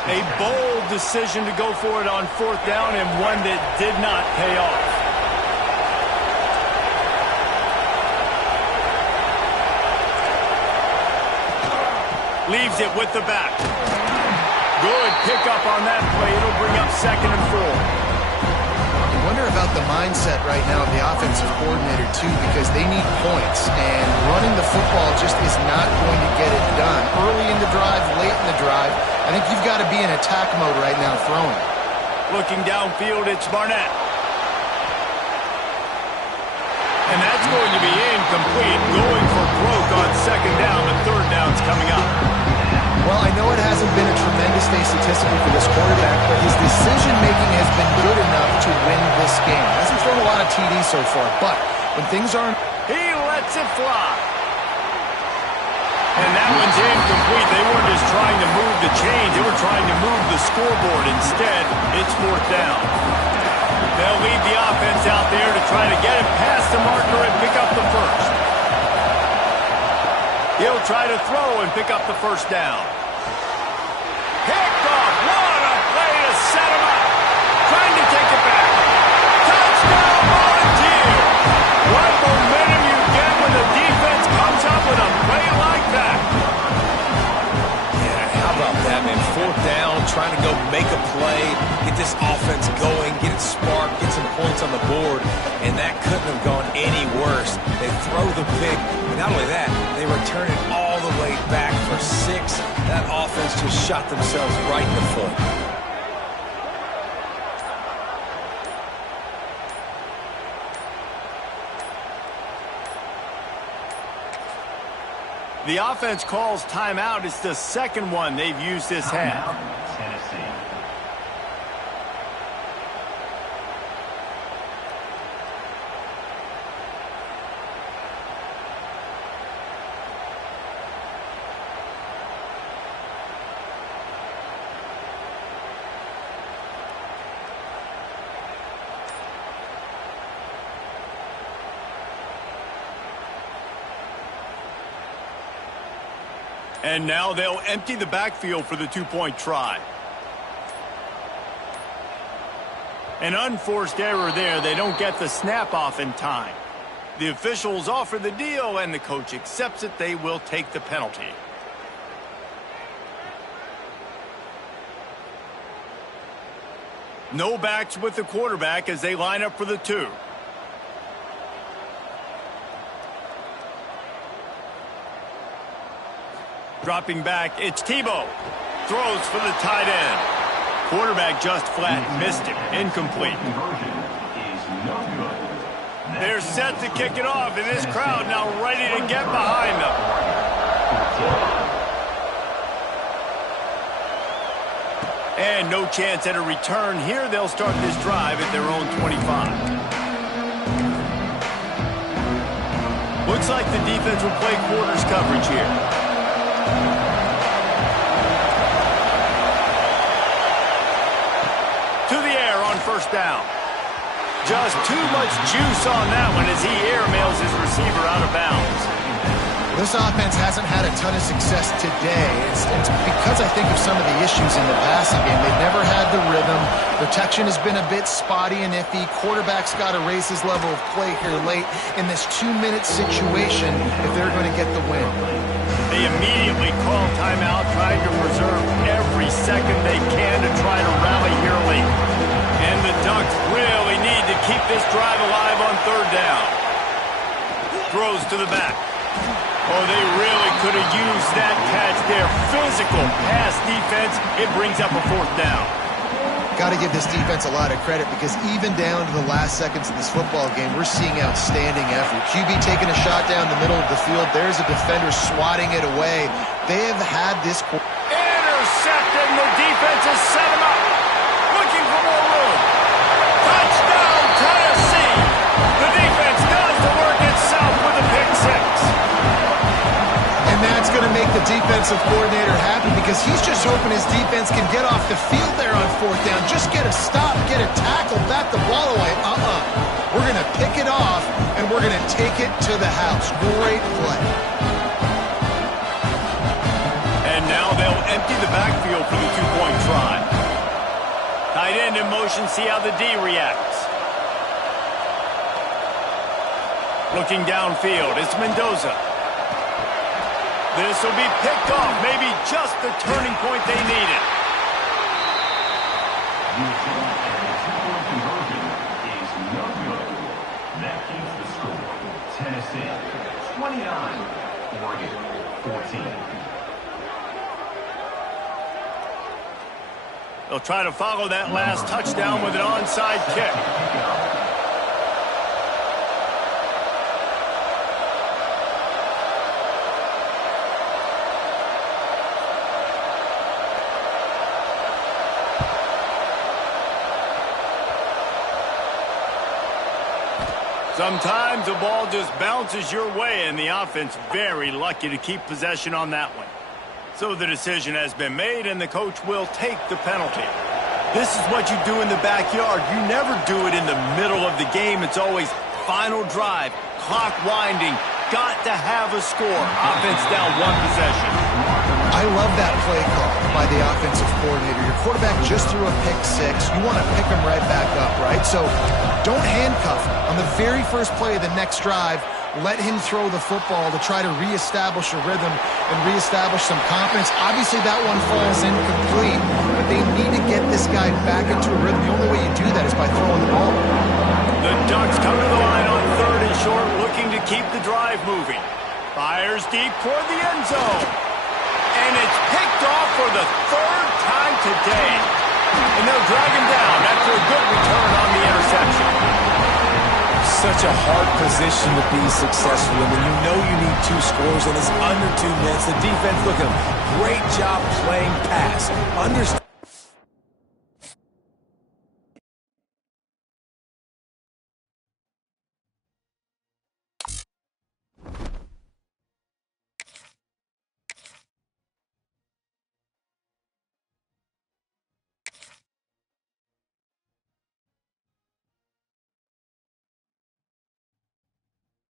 A bold decision to go for it on 4th down, and one that did not pay off. Leaves it with the back. Good pickup on that play. It'll bring up 2nd and 4. I wonder about the mindset right now of the offensive coordinator, too, because they need points, and running the football just is not going to get it done. Early in the drive, late in the drive, I think you've got to be in attack mode right now throwing. Looking downfield, it's Barnett. And that's going to be incomplete. Going for broke on 2nd down. The 3rd down's coming up. Well, I know it hasn't been a tremendous day statistically for this quarterback, but his decision-making has been good enough to win this game. Hasn't thrown a lot of TDs so far, but when things aren't... He lets it fly. And that one's incomplete. They weren't just trying to move the chains. They were trying to move the scoreboard. Instead, it's 4th down. They'll lead the offense out there to try to get it past the marker and pick up the 1st. He'll try to throw and pick up the 1st down. Picked off. What a play to set him up. Trying to take it back. Touchdown, Volunteer. What momentum you get when the defense comes up with a play like that. Yeah, how about that, man? 4th down, trying to go make a play, get this offense going, get it sparked, get some points on the board, and that couldn't have gone any worse. They throw the pick, but not only that, they return it all the way back for 6. That offense just shot themselves right in the foot. The offense calls timeout. It's the 2nd one they've used this half. Tennessee. And now they'll empty the backfield for the 2-point try. An unforced error there. They don't get the snap off in time. The officials offer the deal, and the coach accepts it. They will take the penalty. No backs with the quarterback as they line up for the 2. Dropping back, it's Tebow. Throws for the tight end. Quarterback just flat missed him. Incomplete. Conversion is no good. They're set to kick it off, and this crowd now ready to get behind them. And no chance at a return here. They'll start this drive at their own 25. Looks like the defense will play quarters coverage here. To the air on 1st down. Just too much juice on that one as he airmails his receiver out of bounds. This offense hasn't had a ton of success today. It's because I think of some of the issues in the passing game. They've never had the rhythm. Protection has been a bit spotty and iffy. Quarterback's got to raise his level of play here late in this 2-minute situation if they're going to get the win. They immediately call timeout, trying to preserve every second they can to try to rally here late. And the Ducks really need to keep this drive alive on third down. Throws to the back. Oh, they really could have used that catch there. Physical pass defense. It brings up a fourth down. Got to give this defense a lot of credit because even down to the last seconds of this football game, we're seeing outstanding effort. QB taking a shot down the middle of the field. There's a defender swatting it away. They have had this... Intercepted, and the defense has set him up. Looking for more room. Touchdown, Tennessee. The defense does the work itself with a pick six. And that's going to make the defensive coordinator happy because he's just hoping his defense can get off the field there on fourth down. Just get a stop, get a tackle, bat the ball away. We're going to pick it off, and we're going to take it to the house. Great play. And now they'll empty the backfield for the two-point try. Tight end in motion, see how the D reacts. Looking downfield, it's Mendoza. This will be picked off, maybe just the turning point they needed. The two-point conversion is no good. That keeps the score. Tennessee 29, Oregon 14. They'll try to follow that last touchdown with an onside kick. Sometimes the ball just bounces your way, and the offense very lucky to keep possession on that one. So the decision has been made, and the coach will take the penalty. This is what you do in the backyard. You never do it in the middle of the game. It's always final drive, clock winding, got to have a score. Offense down one possession. I love that play call by the offensive coordinator. Your quarterback just threw a pick six. You want to pick him right back up, right? So don't handcuff him. On the very first play of the next drive, let him throw the football to try to reestablish a rhythm and reestablish some confidence. Obviously, that one falls incomplete, but they need to get this guy back into a rhythm. The only way you do that is by throwing the ball. The Ducks come to the line on third and short, looking to keep the drive moving. Fires deep toward the end zone. And it's picked off for the third time today. And they'll drag him down after a good return on the interception. Such a hard position to be successful in when you know you need 2 scores and it's under 2 minutes. The defense, look at them. Great job playing pass.